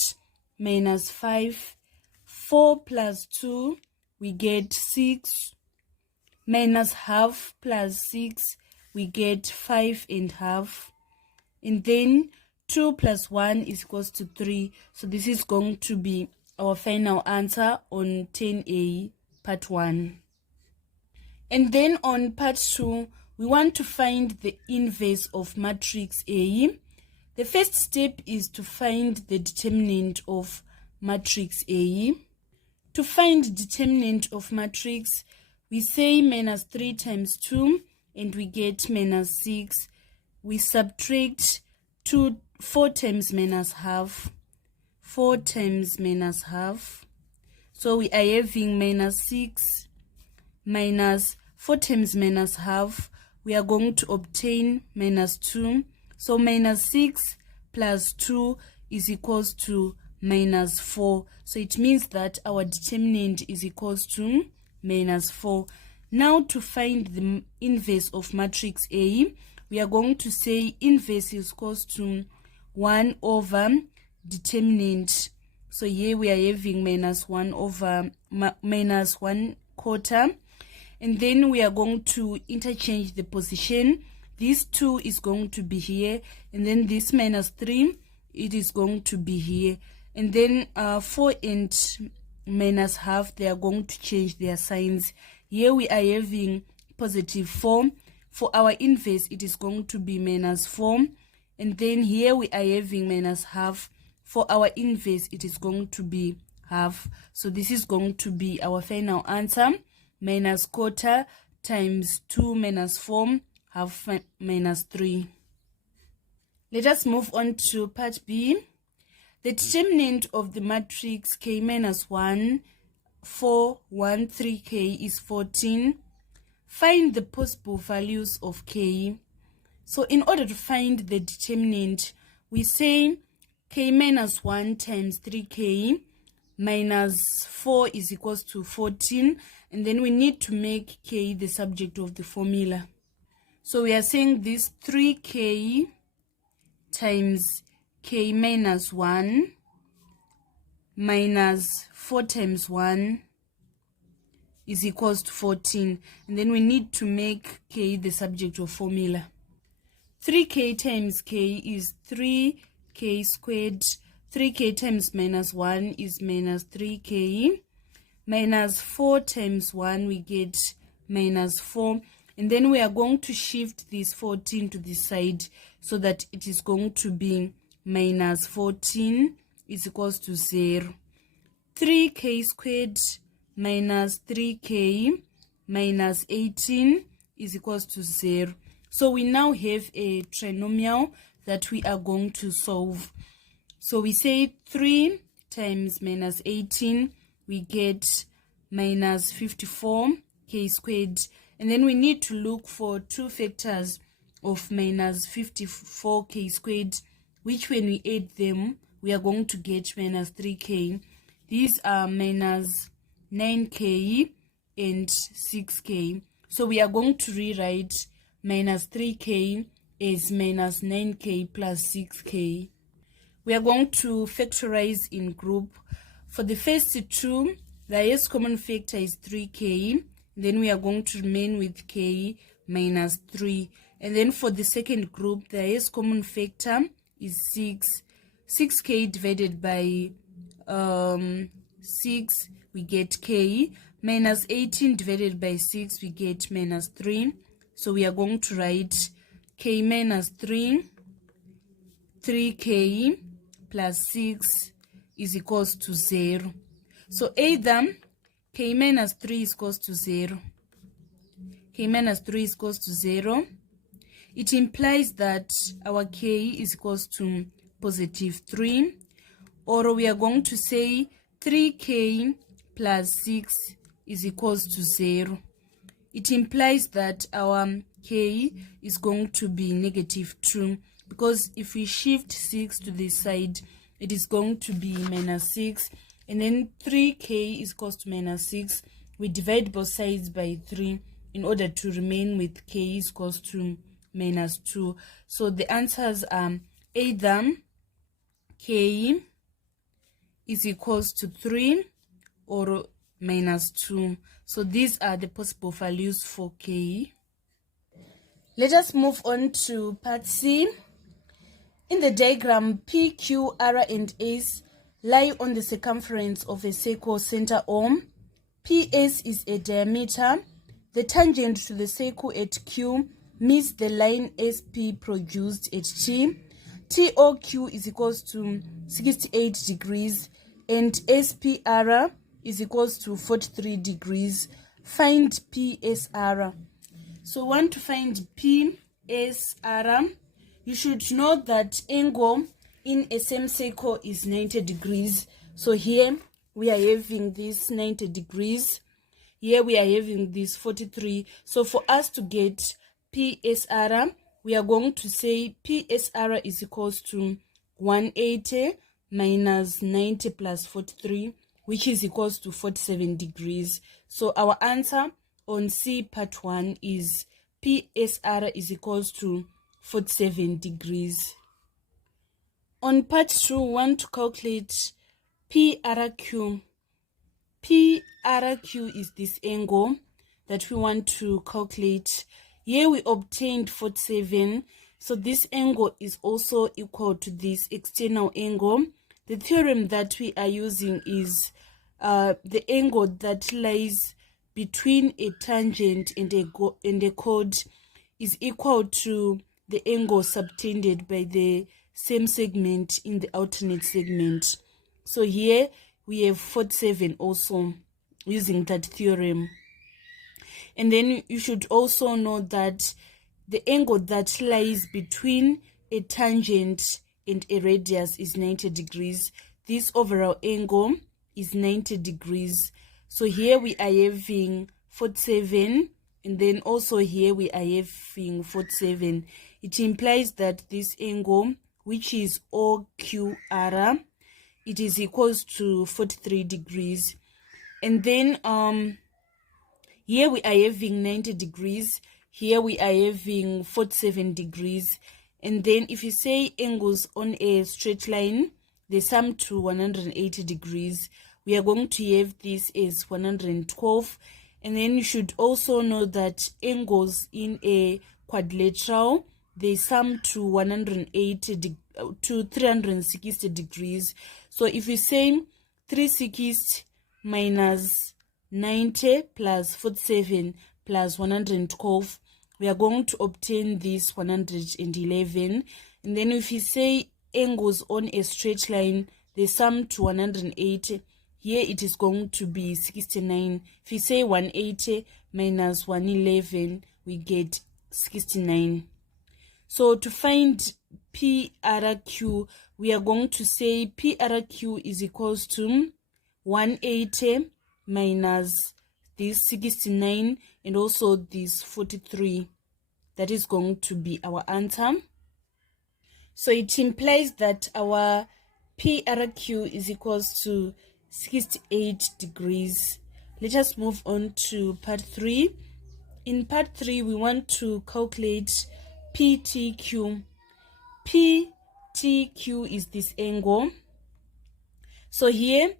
minus 5. 4 plus 2, we get 6. Minus half plus 6, we get 5 and half. And then 2 plus 1 is equals to 3. So this is going to be our final answer on 10A part 1. And then on part 2, we want to find the inverse of matrix A. The first step is to find the determinant of matrix A. To find determinant of matrix, we say minus 3 times 2 and we get minus 6. We subtract 4 times minus half. 4 times minus half. So we are having minus 6 minus 4 times minus half. We are going to obtain minus 2. So minus 6 plus 2 is equals to minus 4. So it means that our determinant is equals to minus 4. Now to find the inverse of matrix A, we are going to say inverse is equals to 1 over determinant. So here we are having minus 1 over minus 1 quarter. And then we are going to interchange the position. This 2 is going to be here. And then this minus 3, it is going to be here. And then 4 and minus half, they are going to change their signs. Here we are having positive 4. For our inverse, it is going to be minus 4. And then here we are having minus half. For our inverse, it is going to be half. So this is going to be our final answer. Minus quarter times 2 minus 4, half minus 3. Let us move on to part B. The determinant of the matrix K minus 1, 4, 1, 3K is 14. Find the possible values of K. So in order to find the determinant, we say K minus 1 times 3K minus 4 is equals to 14. And then we need to make K the subject of the formula. So we are saying this 3K times K minus 1 minus 4 times 1 is equals to 14. And then we need to make K the subject of formula. 3K times K is 3K squared. 3K times minus 1 is minus 3K. Minus 4 times 1, we get minus 4. And then we are going to shift this 14 to this side so that it is going to be minus 14 is equals to 0. 3K squared minus 3K minus 18 is equals to 0. So we now have a trinomial that we are going to solve. So we say 3 times minus 18, we get minus 54K squared. And then we need to look for 2 factors of minus 54K squared, which when we add them, we are going to get minus 3K. These are minus 9K and 6K. So we are going to rewrite minus 3K as minus 9K plus 6K. We are going to factorize in group. For the first 2, the highest common factor is 3K. Then we are going to remain with K minus 3. And then for the second group, the highest common factor is 6. 6K divided by 6, we get K. Minus 18 divided by 6, we get minus 3. So we are going to write K minus 3, 3K plus 6 is equals to 0. So either K minus 3 is equals to 0. K minus 3 is equals to 0. It implies that our K is equals to positive 3. Or we are going to say 3K plus 6 is equals to 0. It implies that our K is going to be negative 2. Because if we shift 6 to this side, it is going to be minus 6. And then 3K is equals to minus 6. We divide both sides by 3 in order to remain with K is equals to minus 2. So the answers are either K is equals to 3 or minus 2. So these are the possible values for K. Let us move on to part C. In the diagram, P, Q, R, and S, lie on the circumference of a circle center O. PS is a diameter. The tangent to the circle at Q meets the line SP produced at T. TOQ is equals to 68 degrees and SPR is equals to 43 degrees. Find PSR. So want to find PSR, you should know that angle in a semicircle is 90 degrees. So here we are having this 90 degrees. Here we are having this 43. So for us to get PSR, we are going to say PSR is equals to 180 minus 90 plus 43, which is equals to 47 degrees. So our answer on C part 1 is PSR is equals to 47 degrees. On part 2, we want to calculate PRQ. PRQ is this angle that we want to calculate. Here we obtained 47, so this angle is also equal to this external angle. The theorem that we are using is the angle that lies between a tangent and a chord is equal to the angle subtended by the same segment in the alternate segment. So here we have 47 also using that theorem. And then you should also know that the angle that lies between a tangent and a radius is 90 degrees. This overall angle is 90 degrees. So here we are having 47, and then also here we are having 47. It implies that this angle, which is OQR, it is equals to 43 degrees. And then here we are having 90 degrees. Here we are having 47 degrees. And then if you say angles on a straight line, they sum to 180 degrees. We are going to have this as 112. And then you should also know that angles in a quadrilateral, they sum to 180 to 360 degrees. So if we say 360 minus 90 plus 47 plus 112, we are going to obtain this 111. And then if you say angles on a straight line, they sum to 180. Here it is going to be 69. If you say 180 minus 111, we get 69. So to find PRQ, we are going to say PRQ is equals to 180 minus this 69 and also this 43. That is going to be our answer. So it implies that our PRQ is equals to 68 degrees. Let us move on to part 3. In part 3, we want to calculate PTQ. PTQ is this angle. So here,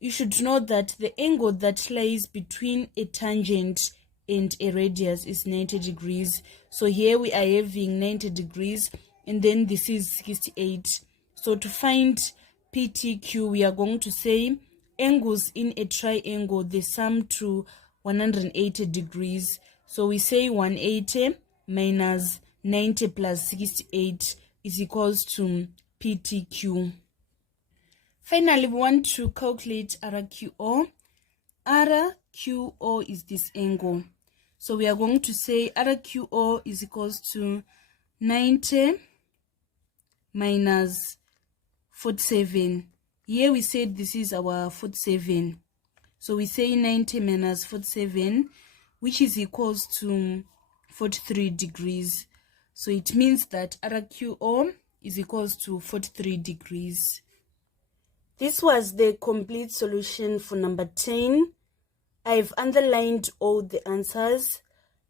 you should know that the angle that lies between a tangent and a radius is 90 degrees. So here we are having 90 degrees, and then this is 68. So to find PTQ, we are going to say angles in a triangle, they sum to 180 degrees. So we say 180 minus 90 plus 68 is equals to PTQ. Finally, we want to calculate RQO. RQO is this angle. So we are going to say RQO is equals to 90 minus 47. Here we said this is our 47. So we say 90 minus 47, which is equals to 43 degrees. So it means that RQO is equals to 43 degrees. This was the complete solution for number 10. I've underlined all the answers.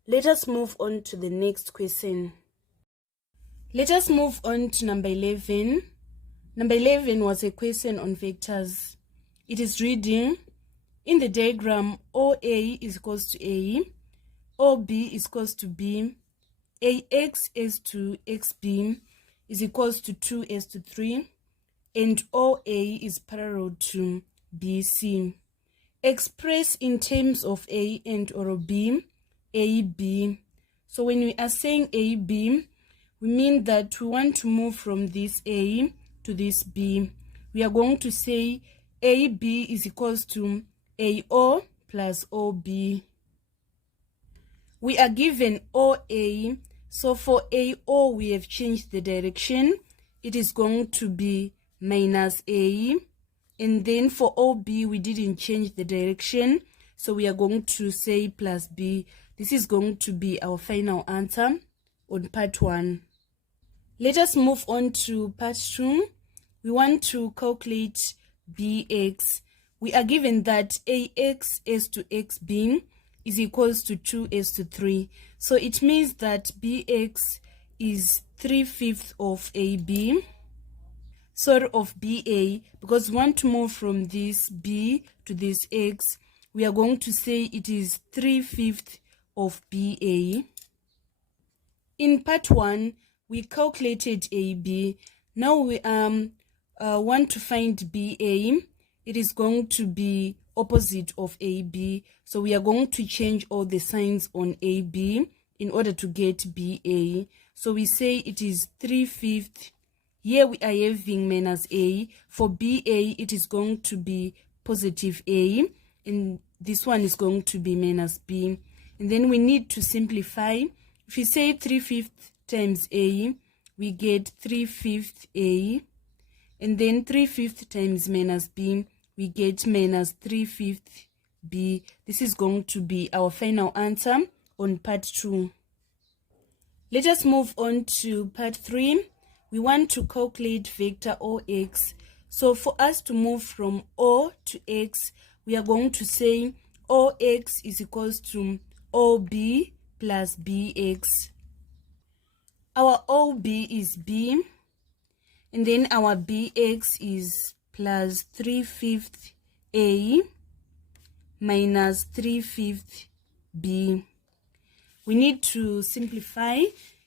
Let us move on to the next question. Let us move on to number 11. Number 11 was a question on vectors. It is reading, in the diagram, OA is equals to A, OB is equals to B, AX is to XB is equals to 2 is to 3, and OA is parallel to BC. Express in terms of A and or B, AB. So when we are saying AB, we mean that we want to move from this A to this B. We are going to say AB is equals to AO plus OB. We are given OA, so for AO we have changed the direction. It is going to be minus A, and then for OB we didn't change the direction, so we are going to say plus B. This is going to be our final answer on part 1. Let us move on to part 2. We want to calculate BX. We are given that AX is to XB is equals to 2s to 3. So it means that BX is 3/5 of AB, sorry, of BA, because we want to move from this B to this X. We are going to say it is 3/5 of BA. In part 1, we calculated AB. Now we want to find BA. It is going to be opposite of AB. So we are going to change all the signs on AB in order to get BA. So we say it is 3/5. Here we are having minus A. For BA, it is going to be positive A. And this one is going to be minus B. And then we need to simplify. If we say 3/5 times A, we get 3/5 A. And then 3/5 times minus B, we get minus 3/5 B. This is going to be our final answer on part 2. Let us move on to part 3. We want to calculate vector OX. So for us to move from O to X, we are going to say OX is equals to OB plus BX. Our OB is B, and then our BX is plus 3/5 A minus 3/5 B. We need to simplify.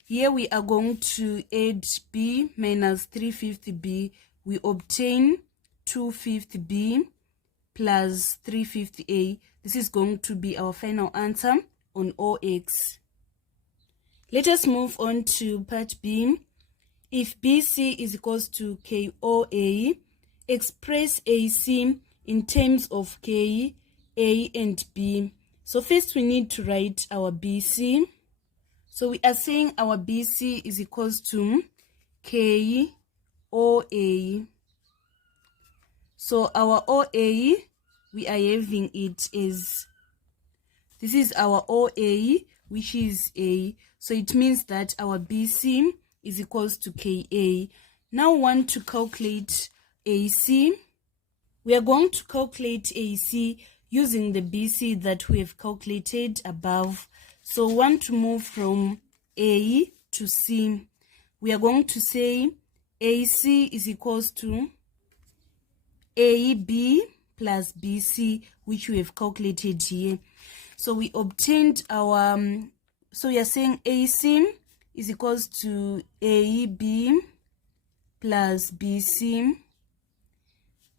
Here we are going to add B minus 3/5 B. We obtain 2/5 B plus 3/5 A. This is going to be our final answer on OX. Let us move on to part B. If BC is equals to KOA, express AC in terms of K, A, and B. So first we need to write our BC. So we are saying our BC is equals to KOA. So our OA, we are having it as, this is our OA, which is A. So it means that our BC is equals to KA. Now we want to calculate AC. We are going to calculate AC using the BC that we have calculated above. So we want to move from A to C. We are going to say AC is equals to AB plus BC, which we have calculated here. So we obtained our, so we are saying AC is equals to AB plus BC.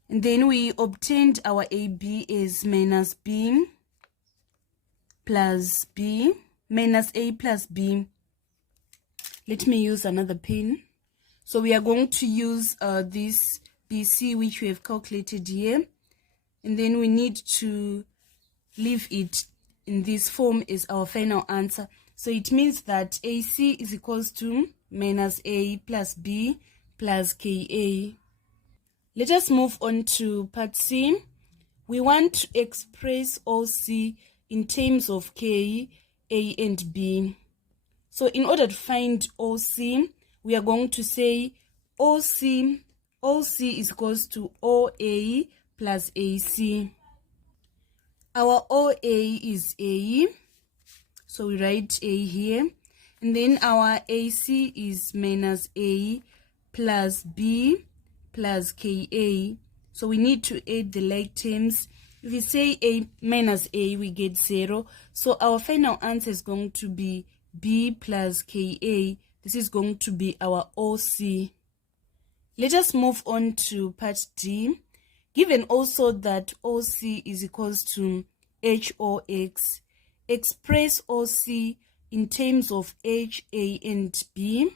And then we obtained our AB as minus B plus B, minus A plus B. Let me use another pen. So we are going to use this BC, which we have calculated here. And then we need to leave it in this form as our final answer. So it means that AC is equals to minus A plus B plus KA. Let us move on to part C. We want to express OC in terms of K, A, and B. So in order to find OC, we are going to say OC is equals to OA plus AC. Our OA is A, so we write A here. And then our AC is minus A plus B plus KA. So we need to add the like terms. If we say A minus A, we get 0. So our final answer is going to be B plus KA. This is going to be our OC. Let us move on to part D. Given also that OC is equals to HOX, express OC in terms of H, A, and B.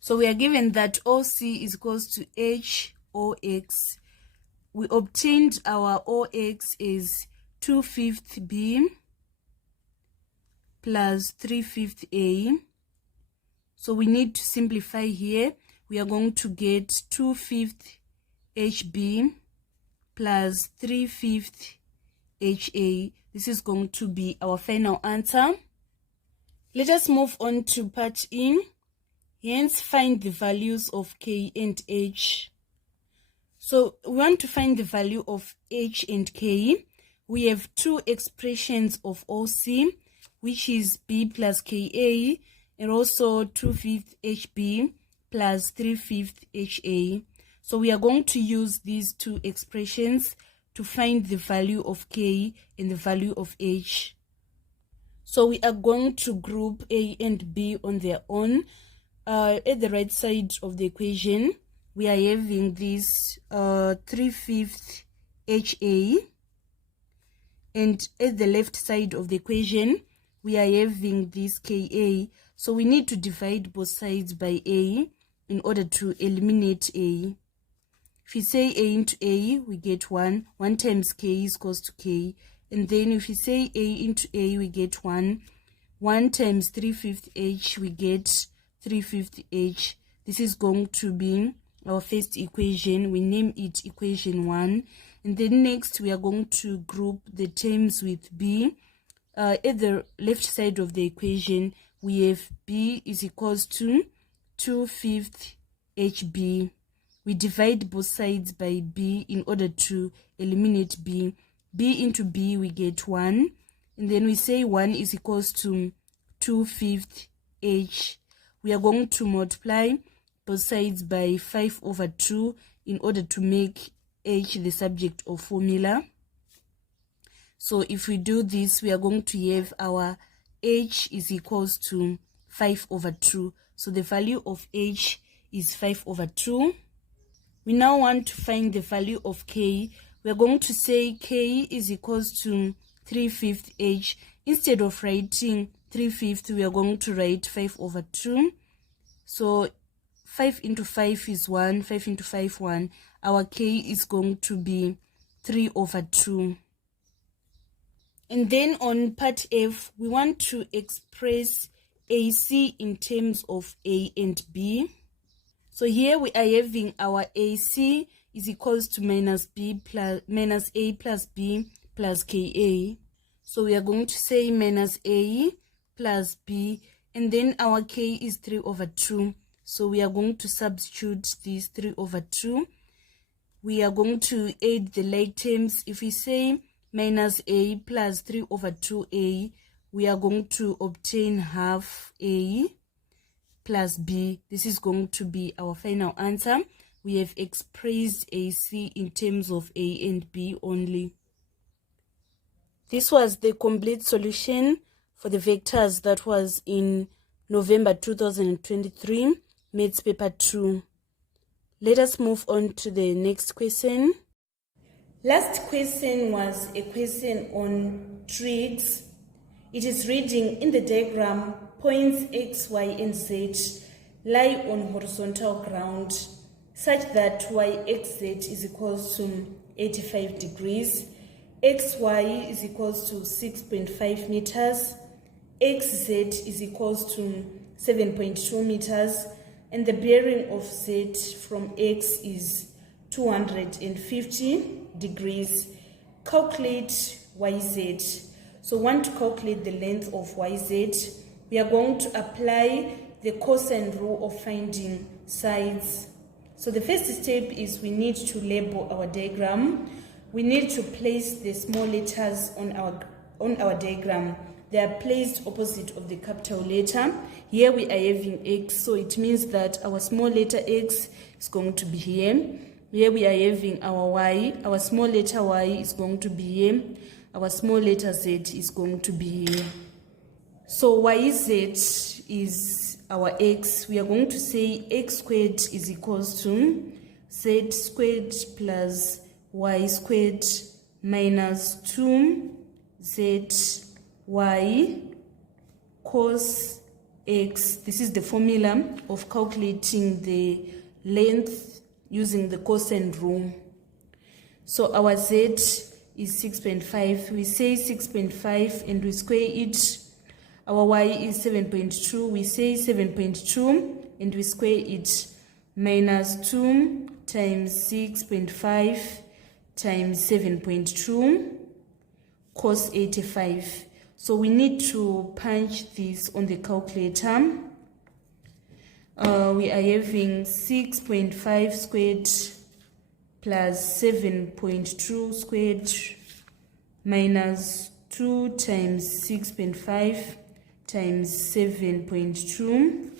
So we are given that OC is equals to HOX. We obtained our OX is 2/5 B plus 3/5 A. So we need to simplify here. We are going to get 2/5 HB plus 3/5 HA. This is going to be our final answer. Let us move on to part E. Hence, find the values of K and H. So we want to find the value of H and K. We have two expressions of OC, which is B plus KA, and also 2/5 HB plus 3/5 HA. So we are going to use these two expressions to find the value of K and the value of H. So we are going to group A and B on their own. At the right side of the equation, we are having this 3/5 HA, and at the left side of the equation, we are having this KA. So we need to divide both sides by A in order to eliminate A. If we say A into A, we get 1. 1 times K is equals to K. And then if we say A into A, we get 1. 1 times 3/5 H, we get 3/5 H. This is going to be our first equation. We name it equation 1. And then next, we are going to group the terms with B. At the left side of the equation, we have B is equals to 2/5 HB. We divide both sides by B in order to eliminate B. B into B, we get 1. And then we say 1 is equals to 2/5 H. We are going to multiply both sides by 5/2 in order to make H the subject of formula. So if we do this, we are going to have our H is equals to 5/2. So the value of H is 5/2. We now want to find the value of K. We are going to say K is equals to 3/5 H. Instead of writing 3/5, we are going to write 5/2. So 5 into 5 is 1, 5 into 5, 1. Our K is going to be 3/2. And then on part F, we want to express AC in terms of A and B. So here we are having our AC is equals to minus A plus B plus KA. So we are going to say minus A plus B, and then our K is 3/2. So we are going to substitute this 3/2. We are going to add the like terms. If we say minus A plus 3/2A, we are going to obtain half A plus B. This is going to be our final answer. We have expressed AC in terms of A and B only. This was the complete solution for the vectors that was in November 2023, Maths paper 2. Let us move on to the next question. Last question was a question on trigs. It is reading in the diagram, points X, Y, and Z lie on horizontal ground such that YXZ is equals to 85 degrees, XY is equals to 6.5 meters, XZ is equals to 7.2 meters, and the bearing of Z from X is 250 degrees. Calculate YZ. So want to calculate the length of YZ. We are going to apply the cosine rule of finding sides. So the first step is we need to label our diagram. We need to place the small letters on our diagram. They are placed opposite of the capital letter. Here we are having X, so it means that our small letter X is going to be here. Here we are having our Y. Our small letter Y is going to be here. Our small letter Z is going to be here. So YZ is our x, we are going to say x squared is equals to z squared plus y squared minus 2zy cos x. This is the formula of calculating the length using the cosine rule. So our z is 6.5. We say 6.5 and we square it. Our y is 7.2. We say 7.2 and we square it. Minus 2 times 6.5 times 7.2 cos 85. So we need to punch this on the calculator. We are having 6.5 squared plus 7.2 squared minus 2 times 6.5 times 7.2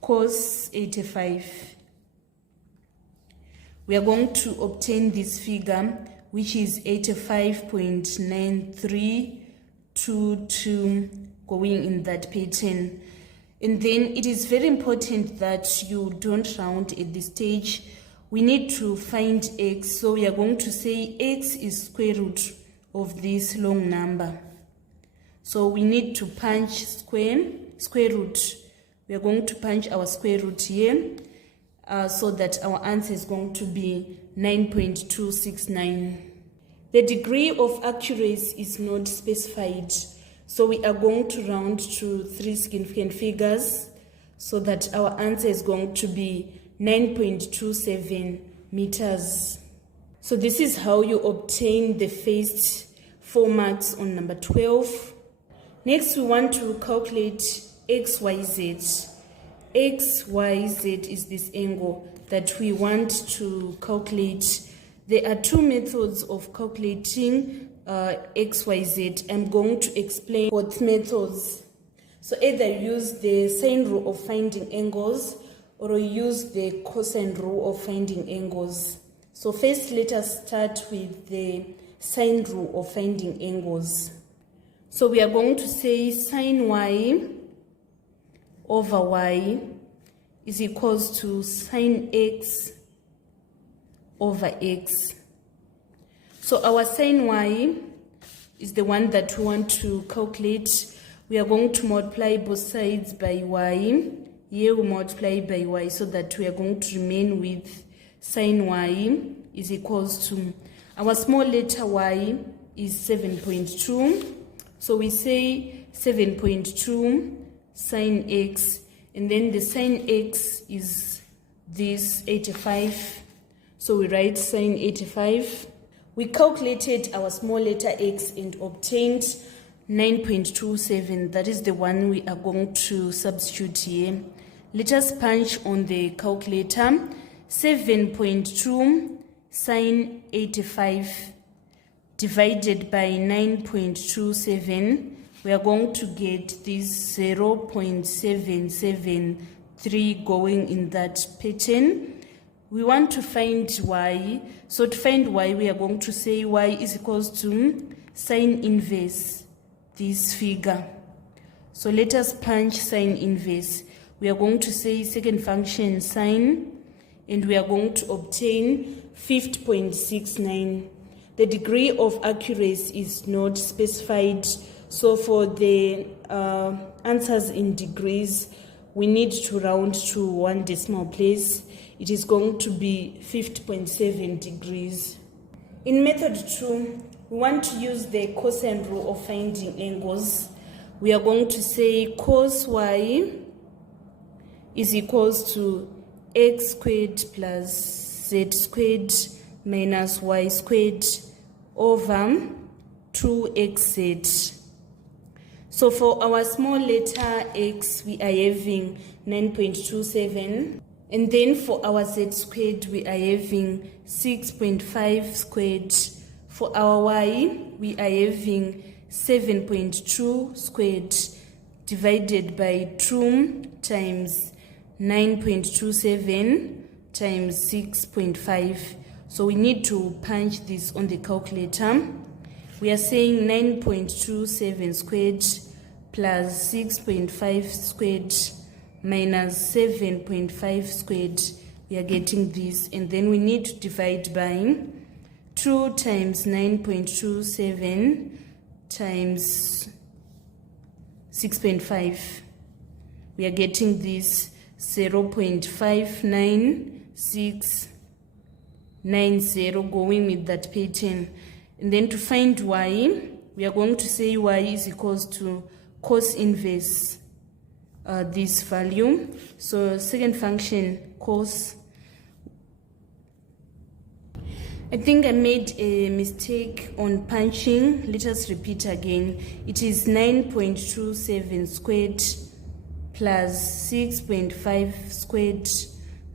cos 85. We are going to obtain this figure, which is 85.9322, going in that pattern. And then it is very important that you don't round at this stage. We need to find x, so we are going to say x is square root of this long number. So we need to punch square root. We are going to punch our square root here, so that our answer is going to be 9.269. The degree of accuracy is not specified, so we are going to round to 3 significant figures, so that our answer is going to be 9.27 meters. So this is how you obtain the first 4 marks on number 12. Next, we want to calculate XYZ. XYZ is this angle that we want to calculate. There are 2 methods of calculating XYZ. I'm going to explain both methods. So either use the sine rule of finding angles, or use the cosine rule of finding angles. So first, let us start with the sine rule of finding angles. So we are going to say sine y over y is equals to sine x over x. So our sine y is the one that we want to calculate. We are going to multiply both sides by y. Here we multiply by y, so that we are going to remain with sine y is equals to, our small letter y is 7.2. So we say 7.2 sine x, and then the sine x is this 85. So we write sine 85. We calculated our small letter x and obtained 9.27. That is the one we are going to substitute here. Let us punch on the calculator. 7.2 sine 85 divided by 9.27. We are going to get this 0.773 going in that pattern. We want to find y. So to find y, we are going to say y is equals to sine inverse this figure. So let us punch sine inverse. We are going to say second function sine, and we are going to obtain 50.69. The degree of accuracy is not specified, so for the answers in degrees, we need to round to 1 decimal place. It is going to be 50.7 degrees. In method 2, we want to use the cosine rule of finding angles. We are going to say cos y is equals to x squared plus z squared minus y squared over 2xz. So for our small letter x, we are having 9.27. And then for our z squared, we are having 6.5 squared. For our y, we are having 7.2 squared divided by 2 times 9.27 times 6.5. So we need to punch this on the calculator. We are saying 9.27 squared plus 6.5 squared minus 7.5 squared. We are getting this, and then we need to divide by 2 times 9.27 times 6.5. We are getting this 0.59690, going with that pattern. And then to find y, we are going to say y is equals to cos inverse this value. So second function, cos. I think I made a mistake on punching. Let us repeat again. It is 9.27 squared plus 6.5 squared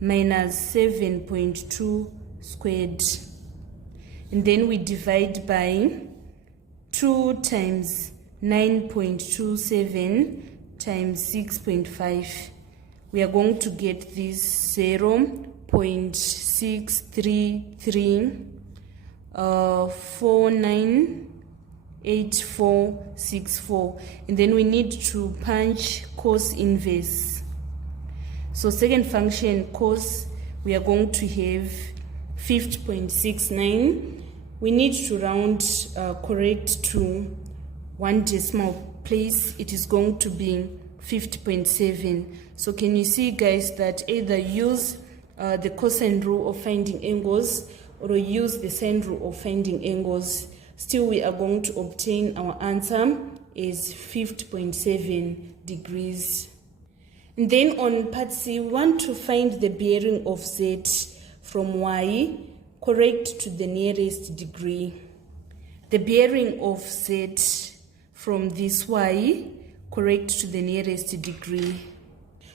minus 7.2 squared. And then we divide by 2 times 9.27 times 6.5. We are going to get this 0.633498464, and then we need to punch cos inverse. So second function, cos, we are going to have 50.69. We need to round correct to 1 decimal place. It is going to be 50.7. So can you see, guys, that either use the cosine rule of finding angles or use the sine rule of finding angles, still we are going to obtain our answer is 50.7 degrees. And then on part C, we want to find the bearing of Z from y correct to the nearest degree. The bearing of Z from this y correct to the nearest degree.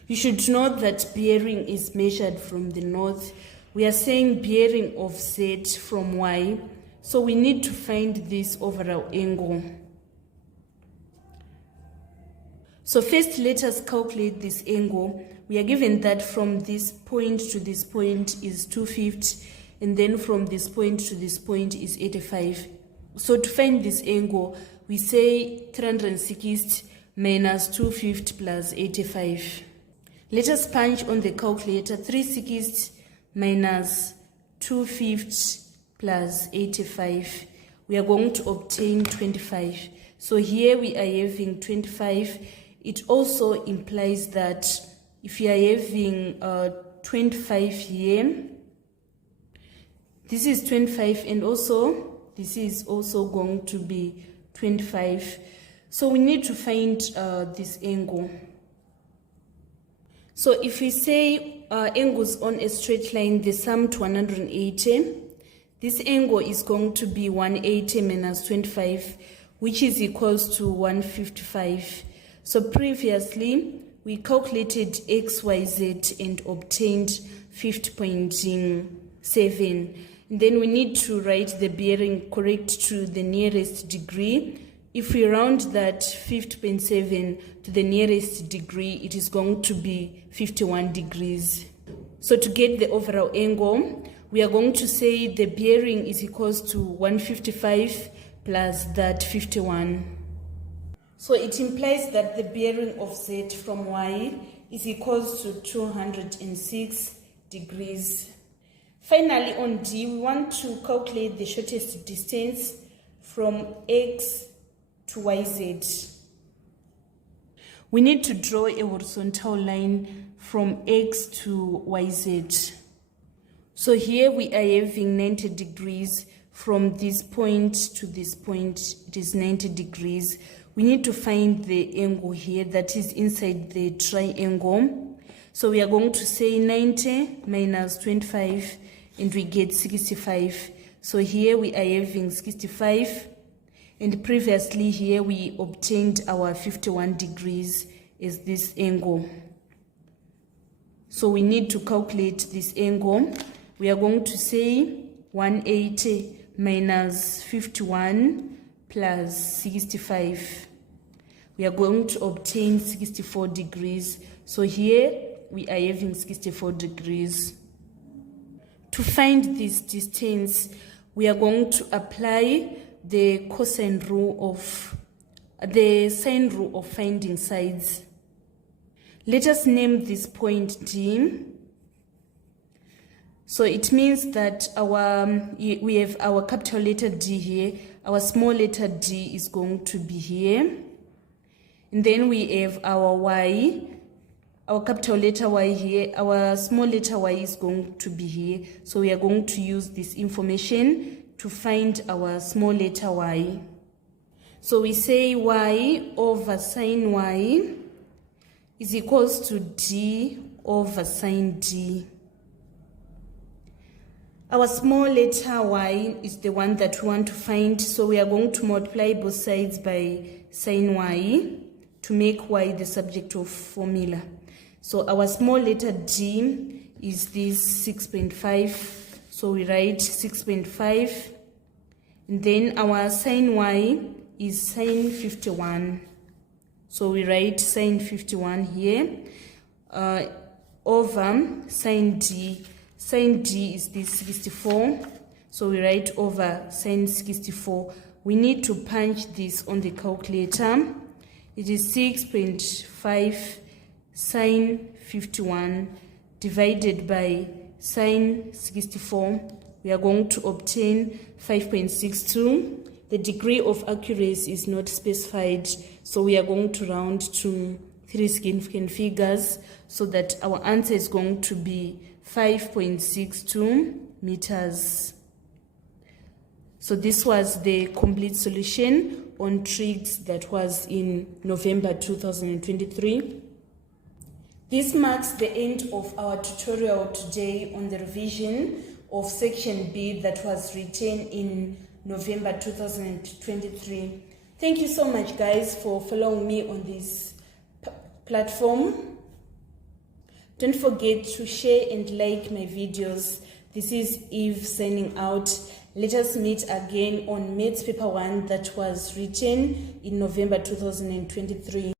You should know that bearing is measured from the north. We are saying bearing of Z from y, so we need to find this overall angle. So first, let us calculate this angle. We are given that from this point to this point is 250, and then from this point to this point is 85. So to find this angle, we say 360 minus 250 plus 85. Let us punch on the calculator. 360 minus 250 plus 85. We are going to obtain 25. So here we are having 25. It also implies that if you are having 25 here, this is 25, and also this is also going to be 25. So we need to find this angle. So if we say angles on a straight line, they sum to 180, this angle is going to be 180 minus 25, which is equals to 155. So previously, we calculated XYZ and obtained 50.7. And then we need to write the bearing correct to the nearest degree. If we round that 50.7 to the nearest degree, it is going to be 51 degrees. So to get the overall angle, we are going to say the bearing is equals to 155 plus that 51. So it implies that the bearing of Z from y is equals to 206 degrees. Finally, on D, we want to calculate the shortest distance from X to YZ. We need to draw a horizontal line from X to YZ. So here we are having 90 degrees from this point to this point. It is 90 degrees. We need to find the angle here that is inside the triangle. So we are going to say 90 minus 25, and we get 65. So here we are having 65, and previously here we obtained our 51 degrees as this angle. So we need to calculate this angle. We are going to say 180 minus 51 plus 65. We are going to obtain 64 degrees. So here we are having 64 degrees. To find this distance, we are going to apply the cosine rule of the sine rule of finding sides. Let us name this point D. So it means that we have our capital letter D here, our small letter d is going to be here. And then we have our y, our capital letter Y here, our small letter y is going to be here. So we are going to use this information to find our small letter y. So we say y over sine y is equals to d over sine d. Our small letter y is the one that we want to find, so we are going to multiply both sides by sine y to make y the subject of formula. So our small letter d is this 6.5, so we write 6.5, and then our sine y is sine 51, so we write sine 51 here, over sine d. Sine d is this 64, so we write over sine 64. We need to punch this on the calculator. It is 6.5 sine 51 divided by sine 64. We are going to obtain 5.62. The degree of accuracy is not specified, so we are going to round to 3 significant figures so that our answer is going to be 5.62 meters. So this was the complete solution on trigs that was in November 2023. This marks the end of our tutorial today on the revision of section B that was written in November 2023. Thank you so much, guys, for following me on this platform. Don't forget to share and like my videos. This is Eve signing out. Let us meet again on Maths Paper 1 that was written in November 2023.